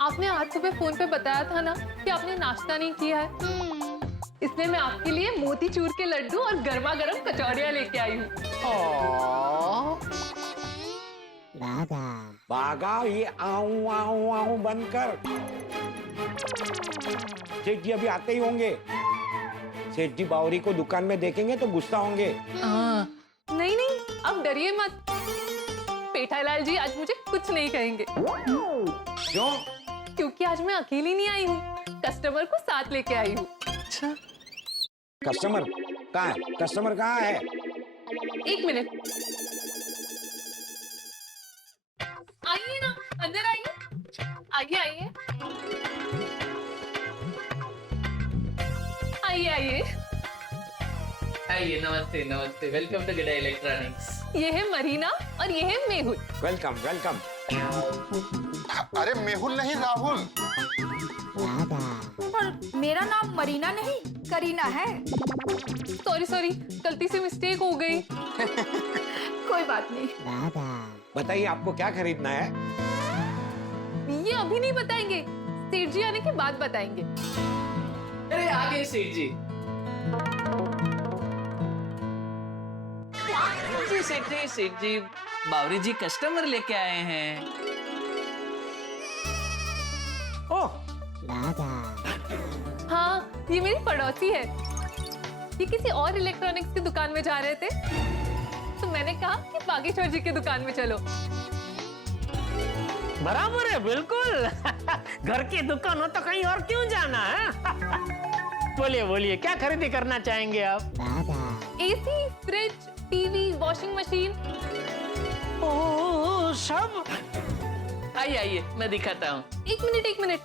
आपने आज सुबह फोन पे बताया था ना कि आपने नाश्ता नहीं किया है, इसलिए मैं आपके लिए मोतीचूर के लड्डू और गर्मा गर्म कचौड़ियाँ लेके आई हूँ। बागा, ये आऊं आऊं आऊं बनकर। सेठ जी अभी आते ही होंगे। सेठ जी बावरी को दुकान में देखेंगे तो गुस्सा होंगे। नहीं, अब डरिए मत। पेठालाल जी आज मुझे कुछ नहीं कहेंगे। क्यों? क्योंकि आज मैं अकेली नहीं आई हूँ, कस्टमर को साथ लेके आई हूँ। अच्छा, कस्टमर कहाँ है? कस्टमर कहाँ है? 1 मिनट। आइए ना, अंदर आइए। आइए। नमस्ते, वेलकम टू गडा इलेक्ट्रॉनिक्स। ये है मरीना और ये है मेहुल। वेलकम। अरे मेहुल नहीं, राहुल। पर मेरा नाम मरीना नहीं, करीना है। सॉरी, गलती से मिस्टेक हो गई। कोई बात नहीं। बताइए आपको क्या खरीदना है? ये अभी नहीं बताएंगे, सेठ जी आने के बाद बताएंगे। आ गए सेठ जी। जी सेठ जी, बावरी जी कस्टमर लेके आए हैं। ओह, हाँ, ये मेरी पड़ोसी है। ये किसी और इलेक्ट्रॉनिक्स की दुकान में जा रहे थे, तो मैंने कहा कि बागेश्वर जी की दुकान में चलो। बराबर है, बिल्कुल। घर की दुकान हो तो कहीं और क्यों जाना है? बोलिए बोलिए, क्या खरीदी करना चाहेंगे आप? AC, fridge, TV, washing machine. Oh, सब? आइए आइए, मैं दिखाता हूँ। एक मिनट।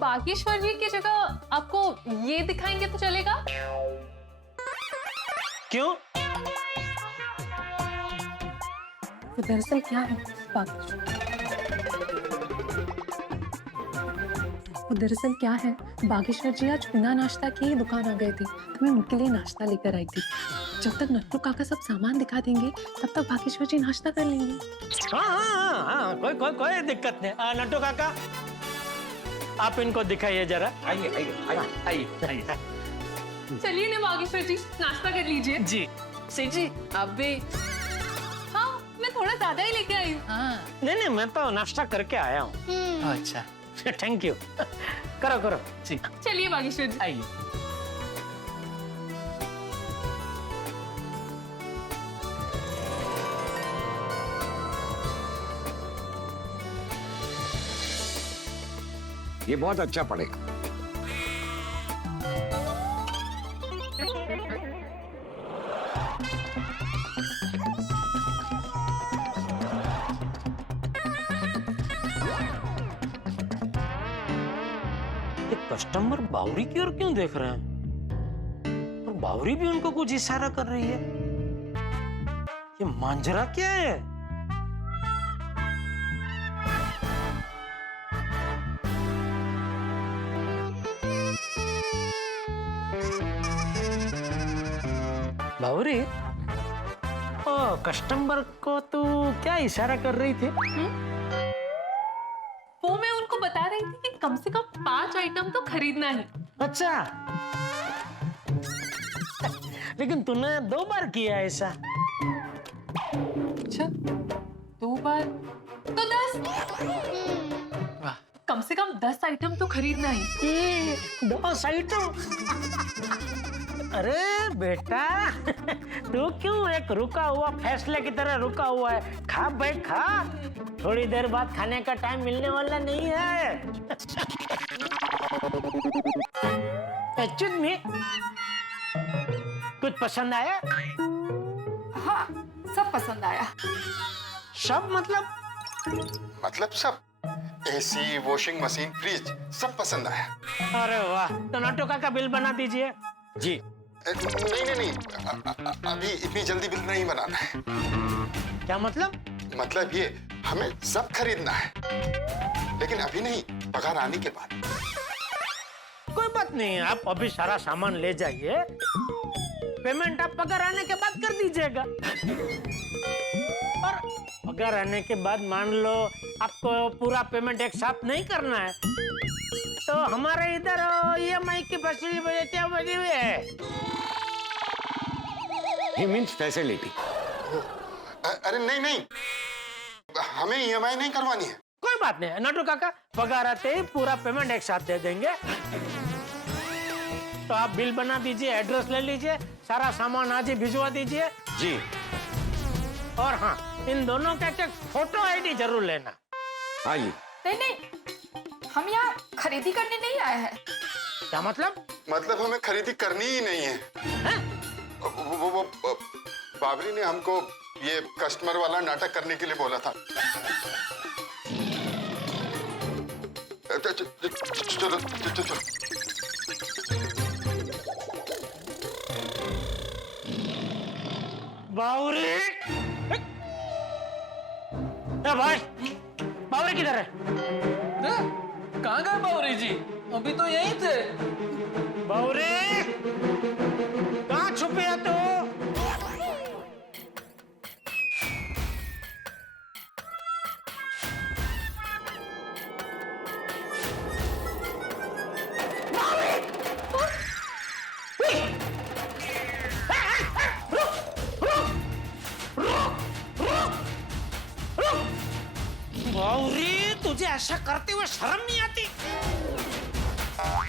बागेश्वर जी की जगह आपको ये दिखाएंगे तो चलेगा? क्यों? तो दरअसल क्या है बागेश्वर जी आज बिना नाश्ता किए ही दुकान आ गए थे, तो मैं उनके लिए नाश्ता लेकर आई थी। जब तक नट्टू काका सब सामान दिखा देंगे तब तक बागेश्वर जी नाश्ता कर लेंगे। हाँ, कोई दिक्कत नहीं। नट्टू काका, आप इनको दिखाइए जरा। आइए। चलिए ना बागेश्वर जी, नाश्ता कर लीजिए। जी सेठ जी, आप भी? हाँ, मैं थोड़ा ज्यादा ही लेके आई हूँ। नहीं, मैं तो नाश्ता करके आया हूँ। अच्छा, थैंक यू। करो। जी चलिए बागेश्वर जी। आइए। ये बहुत अच्छा पड़ेगा। ये कस्टमर बावरी की ओर क्यों देख रहे हैं? और बावरी भी उनको कुछ इशारा कर रही है। ये मांजरा क्या है? बावरी, ओ कस्टमर को तू क्या इशारा कर रही थी? वो मैं उनको बता रही थी कि कम से कम 5 आइटम तो खरीदना है। अच्छा, लेकिन तूने 2 बार किया ऐसा। अच्छा, 2 बार तो 10। कम से कम 10 आइटम तो खरीदना है। 10 आइटम? अरे बेटा, तू क्यों एक रुका हुआ फैसले की तरह रुका हुआ है? खा भाई खा, थोड़ी देर बाद खाने का टाइम मिलने वाला नहीं है। Excuse me, कुछ पसंद आया? हाँ, सब पसंद आया। सब मतलब सब। एसी, वॉशिंग मशीन, फ्रिज सब पसंद आया। अरे वाह, तो नट्टू काका बिल बना दीजिए। जी। नहीं, अभी इतनी जल्दी बिल नहीं बनाना है। क्या मतलब? मतलब ये, हमें सब खरीदना है, लेकिन अभी नहीं, पगार आने के बाद। कोई बात नहीं, आप अभी सारा सामान ले जाइए, पेमेंट आप पगार आने के बाद कर दीजिएगा। और पगार आने के बाद मान लो आपको पूरा पेमेंट एक साथ नहीं करना है, तो हमारे इधर EMI की फैसिलिटी बनी हुई है। He means facility. अरे नहीं, हमें EMI नहीं करवानी है। कोई बात नहीं, नट्टू काका, पगार आते ही पूरा पेमेंट एक साथ दे देंगे। तो आप बिल बना दीजिए, एड्रेस ले लीजिए, सारा सामान आज ही भिजवा दीजिए। जी। और हाँ, इन दोनों का एक फोटो ID जरूर लेना। आइए। नहीं, हम यहाँ खरीदी करने नहीं आए हैं। क्या मतलब? मतलब हमें खरीदी करनी ही नहीं है। वो बाबरी ने हमको ये कस्टमर वाला नाटक करने के लिए बोला था। चलो। बावरी, भाई, बावरी किधर है? कहाँ गए बावरी जी? अभी तो यहीं थे। बावरी, कहाँ छुपे है तू? गौरी, तुझे ऐसा करते हुए शर्म नहीं आती?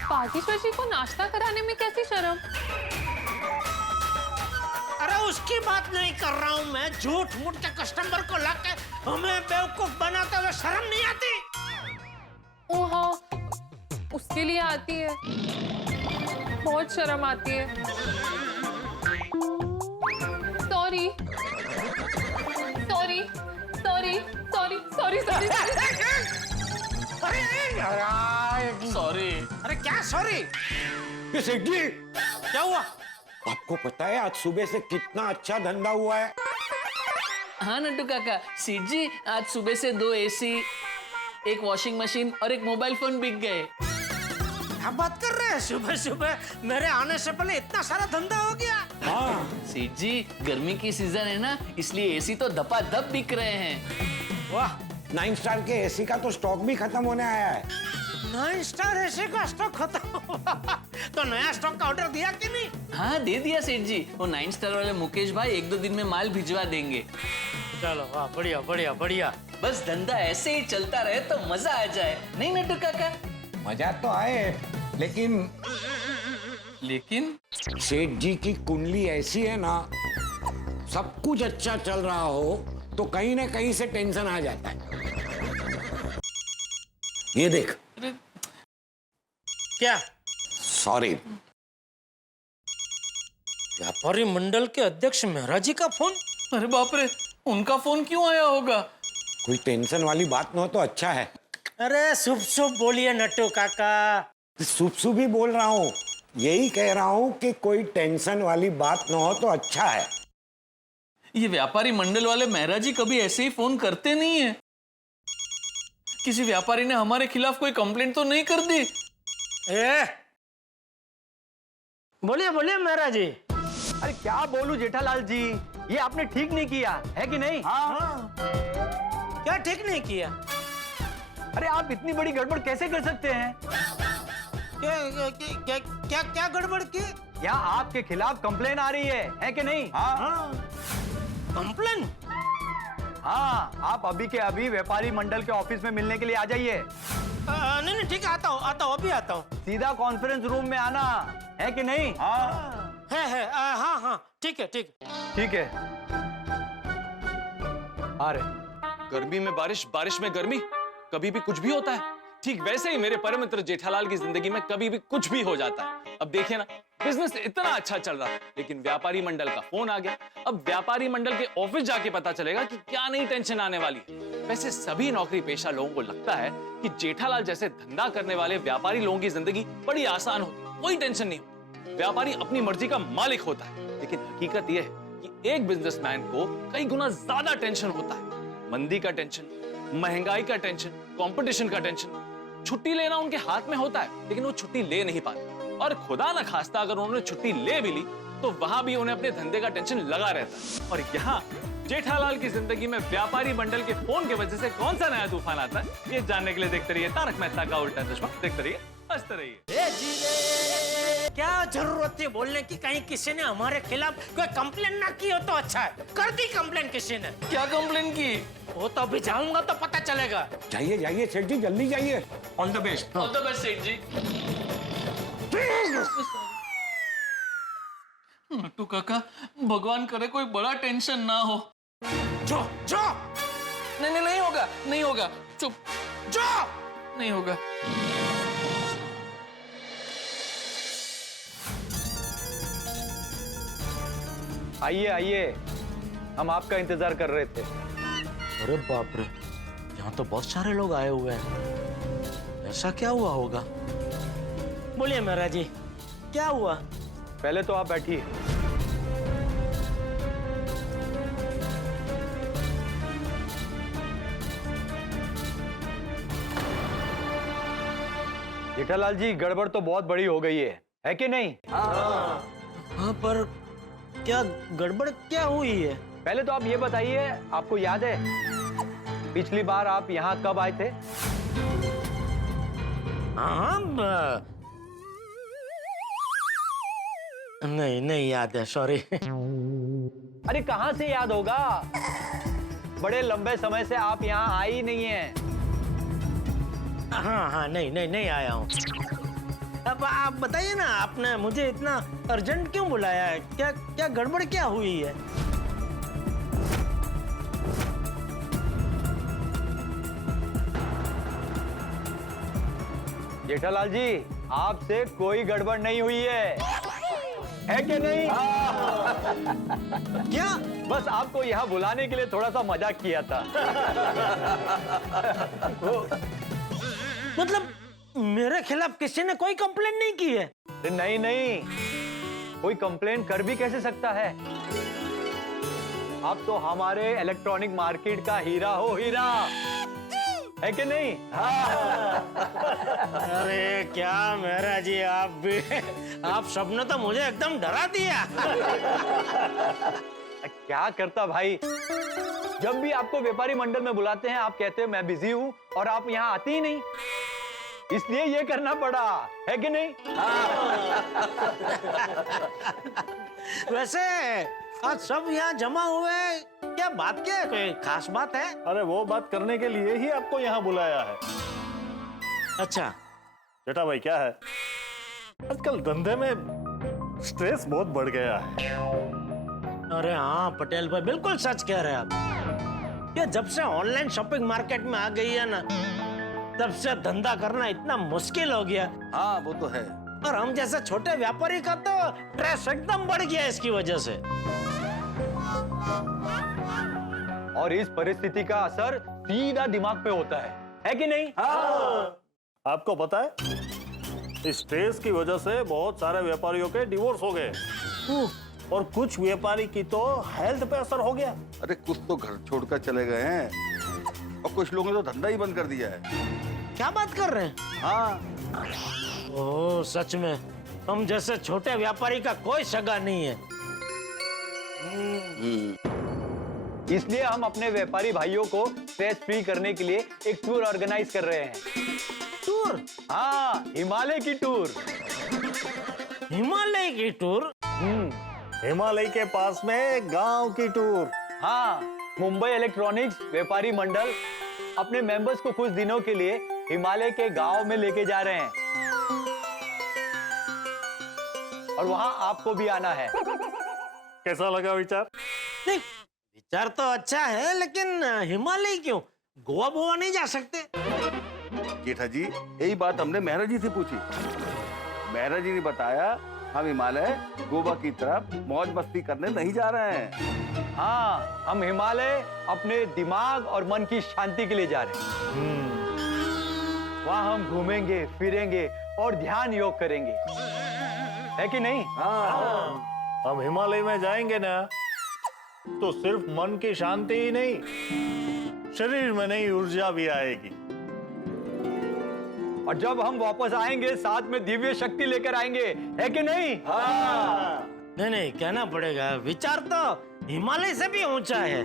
बागेश्वर को नाश्ता कराने में कैसी शर्म? अरे उसकी बात नहीं कर रहा हूँ मैं, झूठ मूठ के कस्टमर को लाके हमें बेवकूफ बनाते हुए शर्म नहीं आती? ओ हाँ, उसके लिए आती है, बहुत शर्म आती है। Sorry sorry sorry sorry sorry sorry sorry. अरे क्या सॉरी? सेठ जी, क्या हुआ? आपको पता है आज सुबह से कितना अच्छा धंधा हुआ है? हाँ नट्टू काका, सेठ जी आज सुबह से 2 एसी, एक वॉशिंग मशीन और एक मोबाइल फोन बिक गए। क्या बात कर रहे हैं? सुबह सुबह मेरे आने से पहले इतना सारा धंधा हो गया? हाँ सेठ जी, गर्मी की सीजन है ना, इसलिए एसी तो धपाधप बिक रहे हैं। वाह, 9 स्टार के एसी का तो स्टॉक भी खत्म होने आया है। 9 स्टार एसी का स्टॉक खत्म हुआ तो नया स्टॉक का ऑर्डर दिया कि नहीं? हाँ दे दिया सेठ जी, वो 9 स्टार वाले मुकेश भाई 1-2 दिन में माल भिजवा देंगे। चलो वाह, बढ़िया बढ़िया बढ़िया। बस धंधा ऐसे ही चलता रहे तो मजा आ जाए, नहीं नट्टू काका? मजा तो आए, लेकिन सेठ जी की कुंडली ऐसी है ना, सब कुछ अच्छा चल रहा हो तो कहीं ना कहीं से टेंशन आ जाता है। ये देख। क्या? सॉरी। व्यापारी मंडल के अध्यक्ष मेहरा जी का फोन? अरे बाप रे, उनका फोन क्यों आया होगा? कोई टेंशन वाली बात न हो तो अच्छा है। अरे शुभ शुभ बोलिए नट्टू काका। शुभ शुभ ही बोल रहा हूँ, यही कह रहा हूँ कि कोई टेंशन वाली बात न हो तो अच्छा है। ये व्यापारी मंडल वाले मेहरा जी कभी ऐसे ही फोन करते नहीं है। किसी व्यापारी ने हमारे खिलाफ कोई कंप्लेंट तो नहीं कर दी? बोलिए बोलिए मेहरा जी। अरे क्या बोलूं जेठालाल जी, ये आपने ठीक नहीं किया है कि नहीं? हाँ। क्या ठीक नहीं किया? अरे आप इतनी बड़ी गड़बड़ कैसे कर सकते हैं? क्या गड़बड़ की? यहाँ आपके खिलाफ कंप्लेन आ रही है कि नहीं? हाँ। कंप्लेन? हाँ, आप अभी के अभी व्यापारी मंडल के ऑफिस में मिलने के लिए आ जाइए। नहीं ठीक है, आता हूँ अभी आता हूँ। सीधा कॉन्फ्रेंस रूम में आना है कि नहीं? हाँ हाँ ठीक है ठीक है। आ रहे। गर्मी में बारिश, बारिश में गर्मी, कभी भी कुछ भी होता है। ठीक वैसे ही मेरे परम मित्र जेठालाल की जिंदगी में कभी भी कुछ भी हो जाता है। अब देखिए ना, बिजनेस इतना अच्छा चल रहा था, लेकिन व्यापारी मंडल का फोन आ गया। अब व्यापारी मंडल के ऑफिस जाके पता चलेगा कि क्या नई टेंशन आने वाली है। वैसे सभी नौकरी पेशा लोगों को लगता है कि जेठालाल जैसे धंधा करने वाले व्यापारी लोगों की जिंदगी बड़ी आसान होती, कोई टेंशन नहीं होती। व्यापारी अपनी मर्जी का मालिक होता है, लेकिन हकीकत यह है कि एक बिजनेसमैन को कई गुना ज्यादा टेंशन होता है। मंदी का टेंशन, महंगाई का टेंशन, कंपटीशन का टेंशन। छुट्टी लेना उनके हाथ में होता है, लेकिन वो छुट्टी ले नहीं पाते। और खुदा न खास्ता अगर उन्होंने छुट्टी ले भी ली तो वहां भी उन्हें अपने धंधे का टेंशन लगा रहता है। और यहाँ जेठालाल की जिंदगी में व्यापारी मंडल के फोन की वजह से कौन सा नया तूफान आता है, ये जानने के लिए देखते रहिए तारक मेहता का उल्टा चश्मा। देखते रहिए, हंसते रहिए। क्या जरूरत थी बोलने की? कहीं किसी ने हमारे खिलाफ कोई कंप्लेन ना की हो तो अच्छा है। कर दी कंप्लेन किसी ने? क्या कंप्लेन की? वो तो अभी जाऊंगा तो पता चलेगा। जाइए जाइए सेठ जी, जल्दी जाइए। All the best. All the best सेठ जी। नट्टू काका, भगवान करे कोई बड़ा टेंशन ना हो। जो नहीं होगा, नहीं होगा, चुप। जो नहीं होगा। आइए आइए, हम आपका इंतजार कर रहे थे। अरे बाप रे, यहाँ तो बहुत सारे लोग आए हुए हैं। ऐसा क्या हुआ होगा? बोलिए मेहरा जी, क्या हुआ? पहले तो आप बैठिए। जेठालाल जी, गड़बड़ तो बहुत बड़ी हो गई है कि नहीं? हाँ, पर क्या गड़बड़ क्या हुई है? पहले तो आप ये बताइए, आपको याद है पिछली बार आप यहाँ कब आए थे? नहीं याद है, सॉरी। अरे कहाँ से याद होगा? बड़े लंबे समय से आप यहाँ आई नहीं हैं। हाँ हाँ, नहीं आया हूँ। अब आप बताइए ना, आपने मुझे इतना अर्जेंट क्यों बुलाया है? क्या गड़बड़ क्या हुई है? जेठालाल जी, आपसे कोई गड़बड़ नहीं हुई है कि नहीं? क्या? बस आपको यहाँ बुलाने के लिए थोड़ा सा मजाक किया था। मतलब मेरे खिलाफ किसी ने कोई कंप्लेंट नहीं की है? नहीं, कोई कंप्लेंट कर भी कैसे सकता है? आप तो हमारे इलेक्ट्रॉनिक मार्केट का हीरा हो, हीरा है कि नहीं? अरे क्या मेहरा जी, आप सबने तो मुझे एकदम डरा दिया। क्या करता भाई, जब भी आपको व्यापारी मंडल में बुलाते हैं आप कहते हैं मैं बिजी हूँ और आप यहाँ आती ही नहीं, इसलिए ये करना पड़ा, है कि नहीं? वैसे आज सब यहाँ जमा हुए, क्या बात क्या है? कोई खास बात है? अरे वो बात करने के लिए ही आपको यहाँ बुलाया है। अच्छा जेठा भाई, क्या है, आजकल धंधे में स्ट्रेस बहुत बढ़ गया है। अरे हाँ पटेल भाई, बिल्कुल सच कह रहे हैं आप। ये जब से ऑनलाइन शॉपिंग मार्केट में आ गई है ना, तब से धंधा करना इतना मुश्किल हो गया। हाँ वो तो है। और हम जैसे छोटे व्यापारी का तो स्ट्रेस एकदम बढ़ गया इसकी वजह से। और इस परिस्थिति का असर सीधा दिमाग पे होता है कि नहीं? हाँ। आपको पता है, इस स्ट्रेस की वजह से बहुत सारे व्यापारियों के डिवोर्स हो गए और कुछ व्यापारी की तो हेल्थ पे असर हो गया। अरे कुछ तो घर छोड़कर चले गए हैं और कुछ लोगों ने तो धंधा ही बंद कर दिया है। क्या बात कर रहे हैं? हाँ। ओह सच में, हम जैसे छोटे व्यापारी का कोई सगा नहीं है। इसलिए हम अपने व्यापारी भाइयों को स्ट्रेस फ्री करने के लिए एक टूर ऑर्गेनाइज कर रहे हैं। टूर? हाँ, हिमालय की टूर। हिमालय की टूर? हिमालय के पास में गांव की टूर। हाँ, मुंबई इलेक्ट्रॉनिक्स व्यापारी मंडल अपने मेंबर्स को कुछ दिनों के लिए हिमालय के गांव में लेके जा रहे हैं और वहां आपको भी आना है। कैसा लगा विचार? नहीं, विचार तो अच्छा है, लेकिन हिमालय क्यों? गोवा नहीं जा सकते? जेठा जी, यही बात हमने मेहरा जी से पूछी। मेहरा जी ने बताया हम हिमालय गोवा की तरफ मौज मस्ती करने नहीं जा रहे हैं। हाँ, हम हिमालय अपने दिमाग और मन की शांति के लिए जा रहे हैं। वहाँ हम घूमेंगे, फिरेंगे और ध्यान योग करेंगे, है कि नहीं? हाँ। हम हिमालय में जाएंगे ना, तो सिर्फ मन की शांति ही नहीं, शरीर में नई ऊर्जा भी आएगी। और जब हम वापस आएंगे साथ में दिव्य शक्ति लेकर आएंगे, है कि नहीं? हाँ। नहीं, कहना पड़ेगा, विचार तो हिमालय से भी ऊंचा है।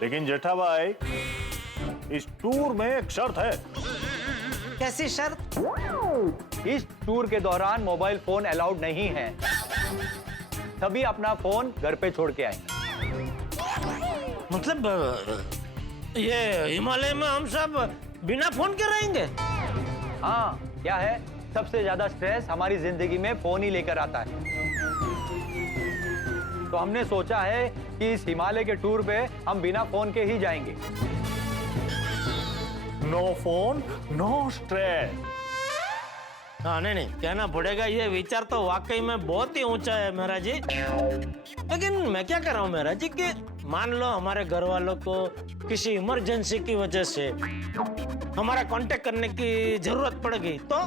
लेकिन जेठा भाई, इस टूर में एक शर्त है। कैसी शर्त? इस टूर के दौरान मोबाइल फोन अलाउड नहीं है। सभी अपना फोन घर पे छोड़ के आएंगे। मतलब ये हिमालय में हम सब बिना फोन के रहेंगे? हाँ, क्या है, सबसे ज्यादा स्ट्रेस हमारी जिंदगी में फोन ही लेकर आता है। तो हमने सोचा है कि इस हिमालय के टूर पे हम बिना फोन के ही जाएंगे। No phone, no stress. हाँ, नहीं, कहना पड़ेगा, ये विचार तो वाकई में बहुत ही ऊंचा है मेहरा जी। लेकिन मैं क्या कर रहा हूँ मेहरा जी, कि मान लो हमारे घर वालों को किसी इमरजेंसी की वजह से हमारा कांटेक्ट करने की जरूरत पड़ गई तो?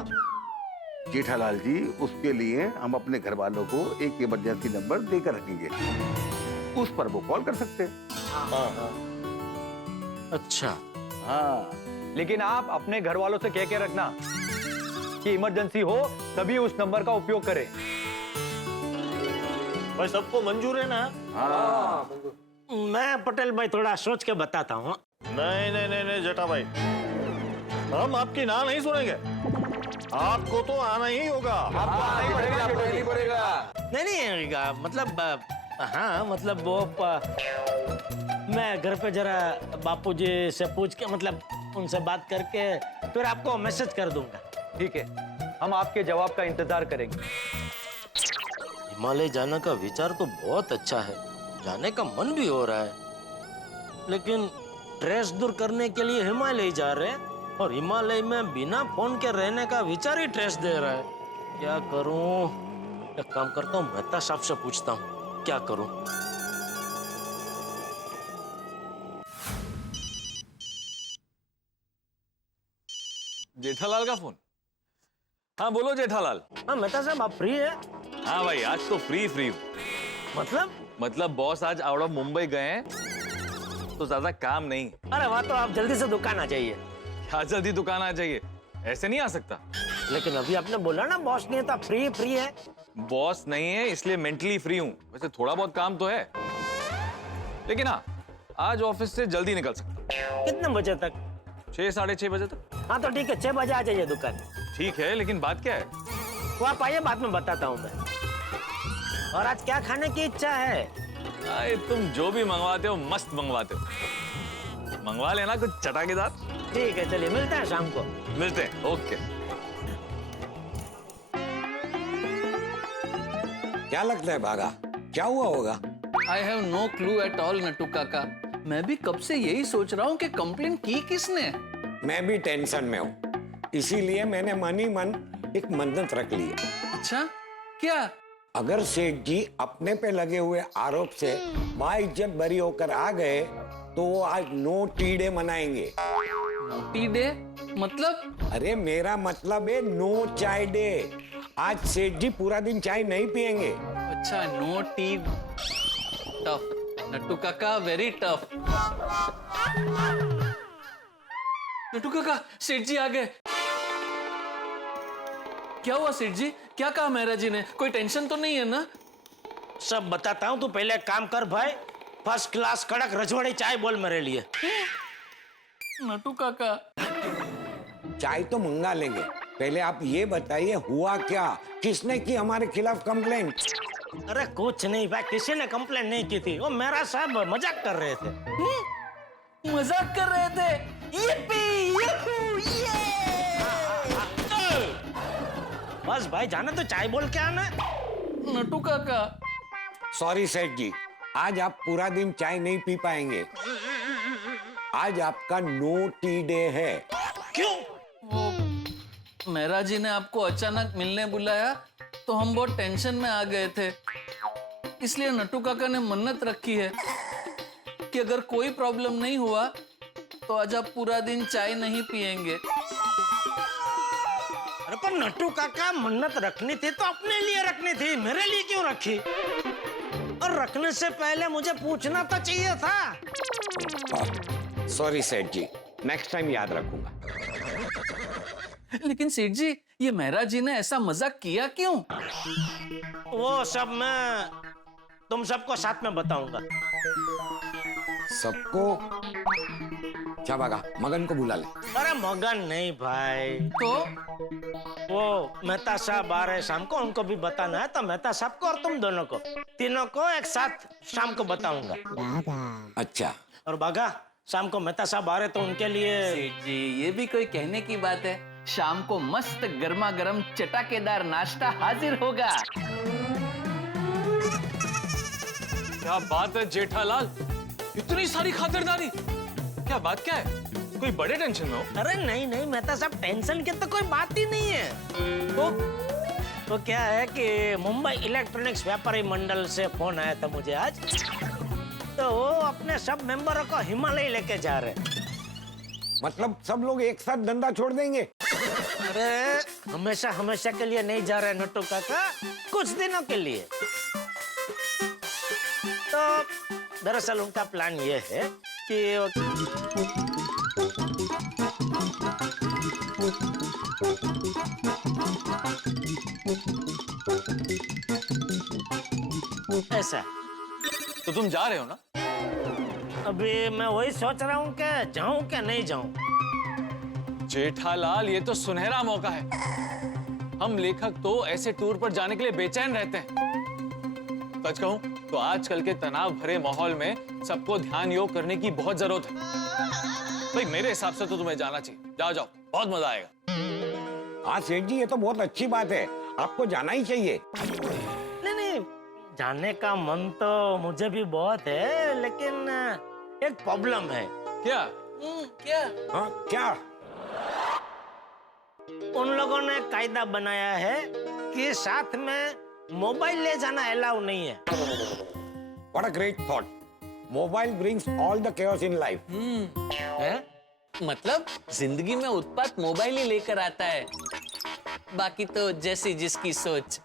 जेठालाल जी, उसके लिए हम अपने घर वालों को एक इमरजेंसी नंबर देकर रखेंगे, उस पर वो कॉल कर सकते हैं। अच्छा। हाँ, लेकिन आप अपने घर वालों से कह के रखना कि इमरजेंसी हो तभी उस नंबर का उपयोग करें। भाई सबको मंजूर है ना? हाँ। मैं पटेल भाई थोड़ा सोच के बताता हूँ। नहीं जेठा भाई, हम आपकी ना नहीं सुनेंगे। आपको तो आना ही होगा। आपको आना ही पड़ेगा, नहीं, मतलब हाँ, मतलब वो मैं घर पे जरा बापूजी से पूछ के मतलब उनसे बात करके फिर आपको मैसेज कर दूंगा। ठीक है, हम आपके जवाब का इंतजार करेंगे। हिमालय जाने का विचार तो बहुत अच्छा है, जाने का मन भी हो रहा है, लेकिन स्ट्रेस दूर करने के लिए हिमालय जा रहे हैं और हिमालय में बिना फोन के रहने का विचार ही स्ट्रेस दे रहा है। क्या करूं? एक काम करता हूँ, मेहता साहब से पूछता हूँ क्या करूं। जेठालाल का फोन। हाँ बोलो जेठालाल। हाँ मेहता साहब आप फ्री है? हाँ भाई आज तो फ्री हूँ। मतलब बॉस आज आउट ऑफ मुंबई गए हैं तो ज्यादा काम नहीं। अरे वाह, तो आप जल्दी से दुकान आ जाइए। क्या जल्दी दुकान आ जाइए? ऐसे नहीं आ सकता। लेकिन अभी आपने बोला ना बॉस नहीं है तो फ्री है। बॉस नहीं है इसलिए मेंटली फ्री हूँ। वैसे थोड़ा बहुत काम तो है, लेकिन हाँ आज ऑफिस से जल्दी निकल सकता। कितने बजे तक? 6 साढ़े 6 बजे तक। हाँ तो ठीक है, 6 बजे आ जाइए दुकान। ठीक है, लेकिन बात क्या है? वो आप आइए, बाद में बताता हूँ मैं। और आज क्या खाने की इच्छा है? अरे तुम जो भी मंगवाते हो मस्त मंगवाते हो। मंगवा लेना कुछ चटाकेदार। ठीक है, चलिए मिलते हैं शाम को। मिलते हैं, ओके। क्या लगता है भागा, क्या हुआ होगा? I have no clue at all Nattu काका। मैं भी कब से यही सोच रहा हूँ कि कंप्लेन की किसने। मैं भी टेंशन में हूँ, इसीलिए मैंने मन ही मन एक मन्नत रख ली है। अच्छा, क्या? अगर सेठ जी अपने पे लगे हुए आरोप से बाइज्जत बरी होकर आ गए तो वो आज नो टी डे मनाएंगे। नो टी डे मतलब? अरे मेरा मतलब है नो चाय डे। आज सेठ जी पूरा दिन चाय नहीं पियेंगे। अच्छा, नो टी। टफ नट्टू काका, वेरी टफ। नट्टू काका, सेठ जी आ गए। क्या हुआ सेठ जी? क्या कहा मेहरा जी ने? कोई टेंशन तो नहीं है ना? सब बताता हूँ, तू पहले काम कर भाई। फर्स्ट क्लास कड़क रजवाड़ी चाय बोल मेरे लिए। नट्टू काका, चाय तो मंगा लेंगे, पहले आप ये बताइए हुआ क्या, किसने की हमारे खिलाफ कंप्लेंट? अरे कुछ नहीं भाई, किसी ने कंप्लेंट नहीं की थी, वो मेरा साहब मजाक कर रहे थे। मजाक कर रहे थे? yippee, yahoo, yeah! बस भाई जाना तो चाय बोल के आना। नट्टू काका, सॉरी सेठ जी, आज आप पूरा दिन चाय नहीं पी पाएंगे। आज आपका नो टी डे है। क्यों? वो मेहरा जी ने आपको अचानक मिलने बुलाया तो हम बहुत टेंशन में आ गए थे, इसलिए नट्टू काका ने मन्नत रखी है कि अगर कोई प्रॉब्लम नहीं हुआ तो आज आप पूरा दिन चाय नहीं पिएंगे। अरे पर नट्टू काका, मन्नत रखनी थी तो अपने लिए रखनी थी, मेरे लिए क्यों रखी? और रखने से पहले मुझे पूछना तो चाहिए था। सॉरी सेठ जी, नेक्स्ट टाइम याद रखूंगा। लेकिन सेठ जी, ये मेहरा जी ने ऐसा मजाक किया क्यों? वो सब मैं तुम सबको साथ में बताऊंगा। सबको? क्या भागा, मगन को बुला ले। अरे मगन नहीं भाई, तो वो मेहता साहब आ रहे शाम को, उनको भी बताना है, तो मेहता साहब को और तुम दोनों को, तीनों को एक साथ शाम को बताऊंगा। अच्छा। और बागा, शाम को मेहता साहब आ रहे तो उनके लिए। सेठ जी, ये भी कोई कहने की बात है? शाम को मस्त गर्मा गर्म चटाकेदार नाश्ता हाजिर होगा। क्या बात है जेठालाल, इतनी सारी खातिरदारी? क्या बात क्या है? कोई बड़े टेंशन में हो? अरे नहीं नहीं मेहता साहब, टेंशन की तो कोई बात ही नहीं है। तो क्या है कि मुंबई इलेक्ट्रॉनिक्स व्यापारी मंडल से फोन आया था मुझे आज, तो वो अपने सब मेंबरों को हिमालय लेके जा रहे हैं। मतलब सब लोग एक साथ धंधा छोड़ देंगे? अरे हमेशा हमेशा के लिए नहीं जा रहे नट्टू काका, कुछ दिनों के लिए। तो दरअसल उनका प्लान ये है कि ऐसा। तो तुम जा रहे हो ना? अभी मैं वही सोच रहा हूँ कि जाऊं क्या नहीं जाऊं। जेठालाल, ये तो सुनहरा मौका है। हम लेखक तो ऐसे टूर पर जाने के लिए बेचैन रहते हैं। सच कहूं तो आजकल के तनाव भरे माहौल में सबको ध्यान योग करने की बहुत जरूरत है। भाई मेरे हिसाब से तो तुम्हें जाना चाहिए। जाओ जाओ, बहुत मजा आएगा। हाँ सेठ जी, ये तो बहुत अच्छी बात है, आपको जाना ही चाहिए। नहीं नहीं, जाने का मन तो मुझे भी बहुत है, लेकिन एक प्रॉब्लम है। क्या? क्या? हाँ क्या? उन लोगों ने कायदा बनाया है कि साथ में मोबाइल ले जाना अलाउ नहीं है। What a great thought. Mobile brings all the chaos in life. मतलब जिंदगी में उत्पात मोबाइल ही लेकर आता है, बाकी तो जैसी जिसकी सोच।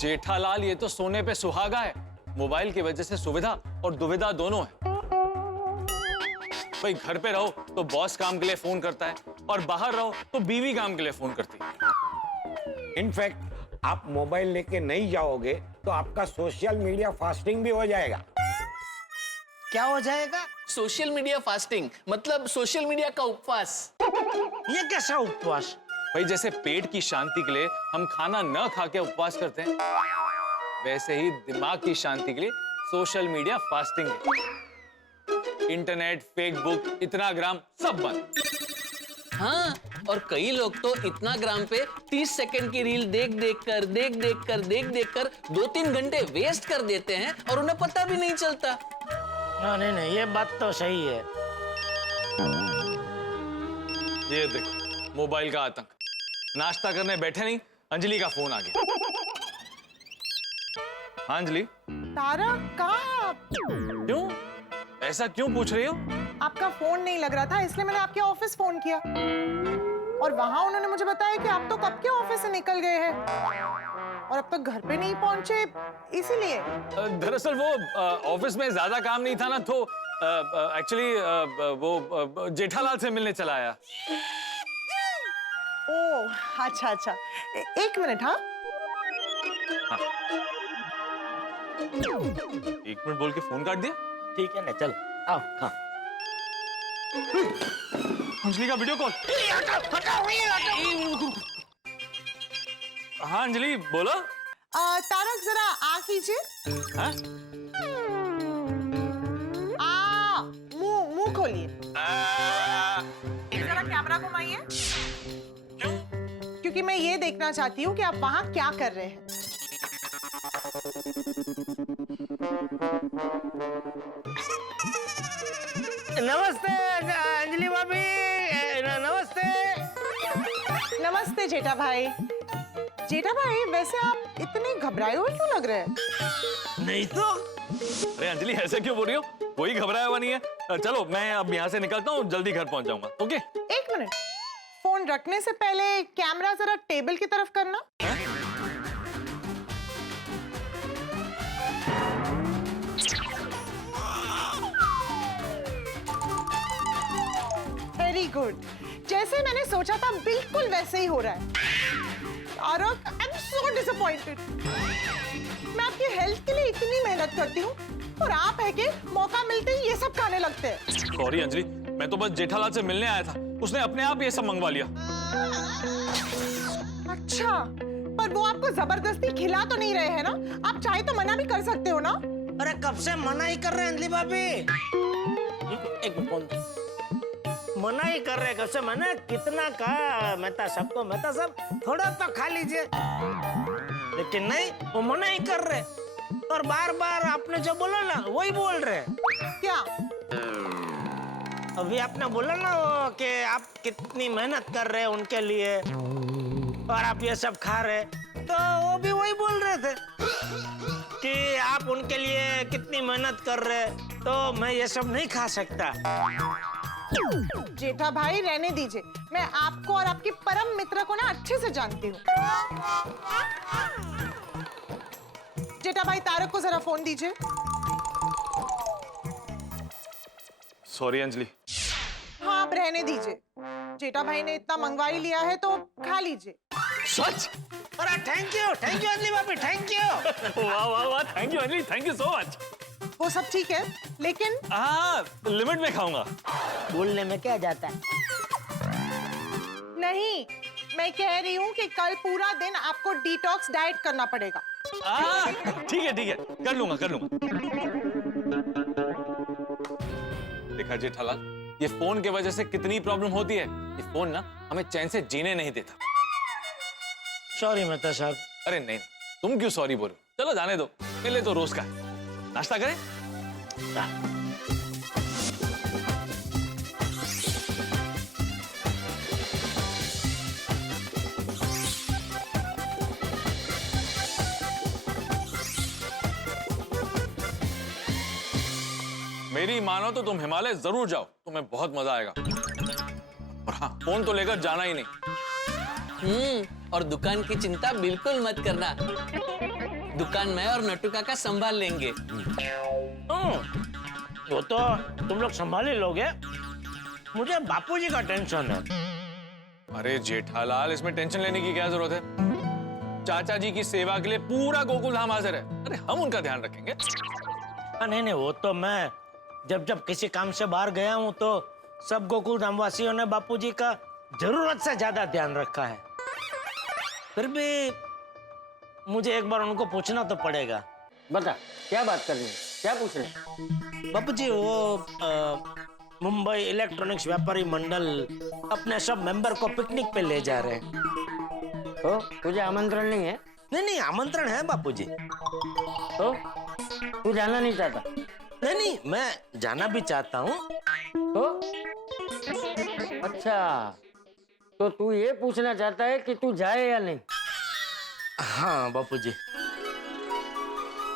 जेठालाल, ये तो सोने पे सुहागा है। मोबाइल की वजह से सुविधा और दुविधा दोनों है। भाई घर पे रहो तो बॉस काम के लिए फोन करता है, और बाहर रहो तो बीवी काम के लिए फोन करती है। इनफैक्ट आप मोबाइल लेके नहीं जाओगे तो आपका सोशल मीडिया फास्टिंग भी हो जाएगा। क्या हो जाएगा? सोशल मीडिया फास्टिंग मतलब सोशल मीडिया का उपवास। ये कैसा उपवास? भाई जैसे पेट की शांति के लिए हम खाना न खा के उपवास करते हैं, वैसे ही दिमाग की शांति के लिए सोशल मीडिया फास्टिंग है। इंटरनेट, फेसबुक, इतना ग्राम सब बंद। हाँ, और कई लोग तो इतना ग्राम पे 30 सेकंड की रील देख देख कर 2-3 घंटे वेस्ट कर देते हैं और उन्हें पता भी नहीं चलता। हाँ, नहीं, ये बात तो सही है। ये देखो मोबाइल का आतंक। नाश्ता करने बैठे नहीं, अंजलि का फोन आ गया। हाँ अंजलि। तारा कहाँ आप? क्यों? ऐसा क्यों पूछ रही हो? आपका फोन नहीं लग रहा था, इसलिए मैंने आपके ऑफिस फोन किया, और वहां उन्होंने मुझे बताया कि आप तो कब के ऑफिस से निकल गए हैं और अब तक घर पे नहीं पहुंचे, इसीलिए। दरअसल वो ऑफिस में ज्यादा काम नहीं था ना, तो एक्चुअली वो जेठालाल से मिलने चला आया। ओह अच्छा, एक मिनट। हाँ, 1 मिनट बोल के फोन काट दिया। ठीक है ना, चल आओ। हाँ, अंजलि का वीडियो कॉल। हाँ अंजलि बोलो। तारक जरा आ कीजिए। हाँ? मुंह खोलिए। जरा कैमरा घुमाइए। क्योंकि मैं ये देखना चाहती हूँ कि आप वहाँ क्या कर रहे हैं। नमस्ते अंजलि भाभी। नमस्ते। नमस्ते जेठा भाई। जेठा भाई, वैसे आप इतने घबराए हुए क्यों लग रहे हैं? नहीं तो। अरे अंजलि ऐसे क्यों बोल रही हो? कोई घबराया हुआ नहीं है। चलो मैं अब यहाँ से निकलता हूँ, जल्दी घर पहुँच जाऊंगा। ओके? एक मिनट, फोन रखने से पहले कैमरा जरा टेबल की तरफ करना। वेरी गुड, जैसे मैंने सोचा था बिल्कुल वैसे ही हो रहा है। Taarak, I am so disappointed. मैं आपकी हेल्थ के लिए इतनी मेहनत करती हूँ और आप है कि मौका मिलते ही ये सब खाने लगते हैं। सॉरी अंजलि, मैं तो बस जेठालाल से मिलने आया था, उसने अपने आप ये सब मंगवा लिया। अच्छा, पर वो आपको जबरदस्ती खिला तो नहीं रहे हैं ना? आप चाहे तो मना भी कर सकते हो ना? अरे कब से मना ही कर रहे हैं अंजलि भाभी। एक मिनट, मना ही कर रहे, कब से मना? कितना का मेहता सबको, मेहता सब थोड़ा तो खा लीजिए, लेकिन नहीं, वो मना ही कर रहे और बार बार आपने जो बोला ना वही बोल रहे। क्या? अभी आपने बोला ना वो कि आप कितनी मेहनत कर रहे हैं उनके लिए और आप ये सब खा रहे, तो वो भी वही बोल रहे थे कि आप उनके लिए कितनी मेहनत कर रहे, तो मैं ये सब नहीं खा सकता। जेठा भाई रहने दीजिए, मैं आपको और आपकी परम मित्र को ना अच्छे से जानती हूँ। जेठा भाई, तारक को जरा फोन दीजिए। सॉरी अंजलि। हाँ, आप रहने दीजिए। जेठा भाई ने इतना मंगवा ही लिया है तो खा लीजिए। सच? अरे थैंक यू अंजलि भाभी, थैंक यू। वाह वाह वाह, thank you Anjali, thank you so much. वो सब ठीक है, लेकिन हाँ, लिमिट में खाऊंगा। बोलने में क्या जाता है? नहीं, मैं कह रही हूँ कि कल पूरा दिन आपको डिटॉक्स डाइट करना पड़ेगा। ठीक है कर लूंगा देखा जेठालाल, ये फोन की वजह से कितनी प्रॉब्लम होती है। ये फोन ना हमें चैन से जीने नहीं देता। सॉरी मेहता साहब। अरे नहीं, तुम क्यों सॉरी बोलो, चलो जाने दो, मेरे लिए तो रोज का है। नाश्ता करें? मेरी मानो तो तुम हिमालय जरूर जाओ, तुम्हें बहुत मजा आएगा। और हाँ, फोन तो लेकर जाना ही नहीं। और दुकान की चिंता बिल्कुल मत करना, दुकान मैं और नट्टू काका संभाल लेंगे। वो तो तुम लोग संभाल ही लोगे, मुझे बापूजी का टेंशन है। अरे जेठालाल, इसमें टेंशन लेने की क्या जरूरत है? चाचा जी की सेवा के लिए पूरा गोकुल धाम हाजिर है। अरे हम उनका ध्यान रखेंगे। नहीं, वो तो मैं जब किसी काम से बाहर गया हूँ तो सब गोकुल धाम वासियों ने बापूजी का जरूरत से ज्यादा ध्यान रखा है। फिर भी मुझे एक बार उनको पूछना तो पड़ेगा। बता, क्या बात कर रही है, क्या पूछ रहे? बापूजी, वो मुंबई इलेक्ट्रॉनिक्स व्यापारी मंडल अपने सब मेंबर को पिकनिक पे ले जा रहे हैं। तो तुझे आमंत्रण नहीं है? नहीं, आमंत्रण है बापूजी। तो तू जाना नहीं चाहता? नहीं, मैं जाना भी चाहता हूँ। तो अच्छा, तो तू ये पूछना चाहता है कि तू जाए या नहीं? हाँ बापूजी।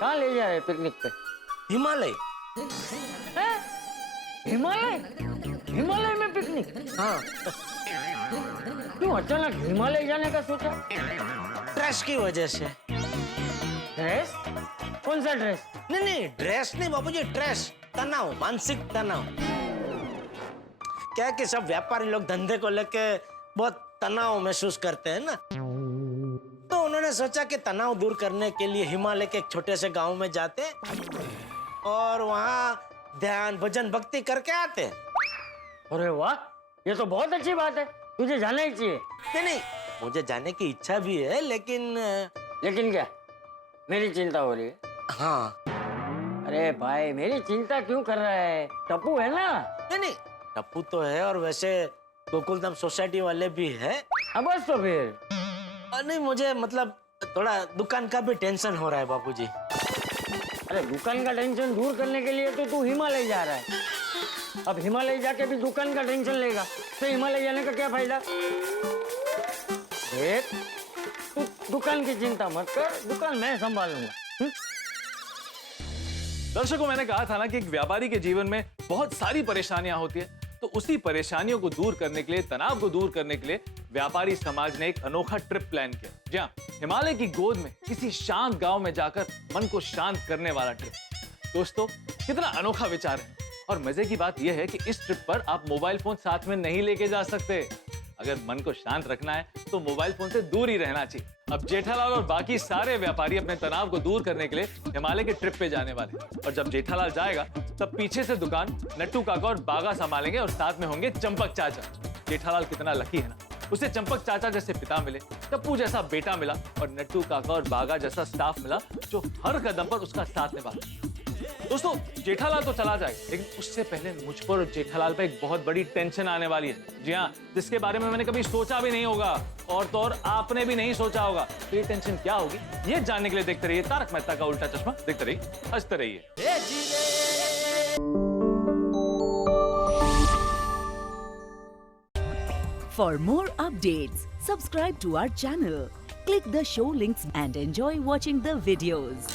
कहाँ ले जा रहे पिकनिक पे? हिमालय। हिमालय में पिकनिक? हाँ। क्यों अचानक हिमालय जाने का सोचा? ड्रेस की वजह से। ड्रेस? कौन सा ड्रेस? नहीं, ड्रेस नहीं बाबूजी, स्ट्रेस, तनाव, मानसिक तनाव। क्या है कि सब व्यापारी लोग धंधे को लेके बहुत तनाव महसूस करते हैं ना, तो उन्होंने सोचा कि तनाव दूर करने के लिए हिमालय के एक छोटे से गांव में जाते और वहाँ ध्यान भजन भक्ति करके आते। अरे वाह, ये तो बहुत अच्छी बात है, तुझे जाना ही चाहिए। नहीं, मुझे जाने की इच्छा भी है, लेकिन क्या? मेरी चिंता हो रही है? हाँ। अरे भाई, मेरी चिंता क्यों कर रहा है? टप्पू है ना? नहीं, टप्पू तो है, और वैसे गोकुलधाम सोसाइटी वाले भी है। अब बस तो फिर। नहीं, मुझे मतलब थोड़ा दुकान का भी टेंशन हो रहा है बापूजी। अरे दुकान का टेंशन दूर करने के लिए तो तू हिमालय जा रहा है। अब हिमालय जाके भी दुकान का टेंशन लेगा तो हिमालय जाने का क्या फायदा? देख, तू दुकान की चिंता मत कर, दुकान मैं संभालूंगा। दर्शकों, मैंने कहा था ना कि एक व्यापारी के जीवन में बहुत सारी परेशानियां होती है, तो उसी परेशानियों को दूर करने के लिए, तनाव को दूर करने के लिए व्यापारी समाज ने एक अनोखा ट्रिप प्लान किया। जी हाँ, हिमालय की गोद में किसी शांत गांव में जाकर मन को शांत करने वाला ट्रिप। दोस्तों, कितना अनोखा विचार है। और मजे की बात यह है कि इस ट्रिप पर आप मोबाइल फोन साथ में नहीं लेके जा सकते। अगर मन को शांत रखना है तो मोबाइल फोन से दूर ही रहना चाहिए। अब जेठालाल और बाकी सारे व्यापारी अपने तनाव को दूर करने के लिए हिमालय के ट्रिप पे जाने वाले हैं। और जब जेठालाल जाएगा तब पीछे से दुकान नट्टू काका और बागा संभालेंगे और साथ में होंगे चंपक चाचा। जेठालाल कितना लकी है ना, उसे चंपक चाचा जैसे पिता मिले, टप्पू जैसा बेटा मिला और नट्टू काका और बागा जैसा स्टाफ मिला जो हर कदम पर उसका साथ निभाता। दोस्तों, जेठालाल तो चला जाएगा, लेकिन उससे पहले मुझ पर और जेठालाल पे एक बहुत बड़ी टेंशन आने वाली है। जी हाँ, जिसके बारे में मैंने कभी सोचा भी नहीं होगा और तो और आपने भी नहीं सोचा होगा। तो ये टेंशन क्या होगी, ये जानने के लिए देखते रहिए तारक मेहता का उल्टा चश्मा। देखते रहिए, हंसते रहिए। For more updates, subscribe to our channel, click the show links and enjoy watching the videos.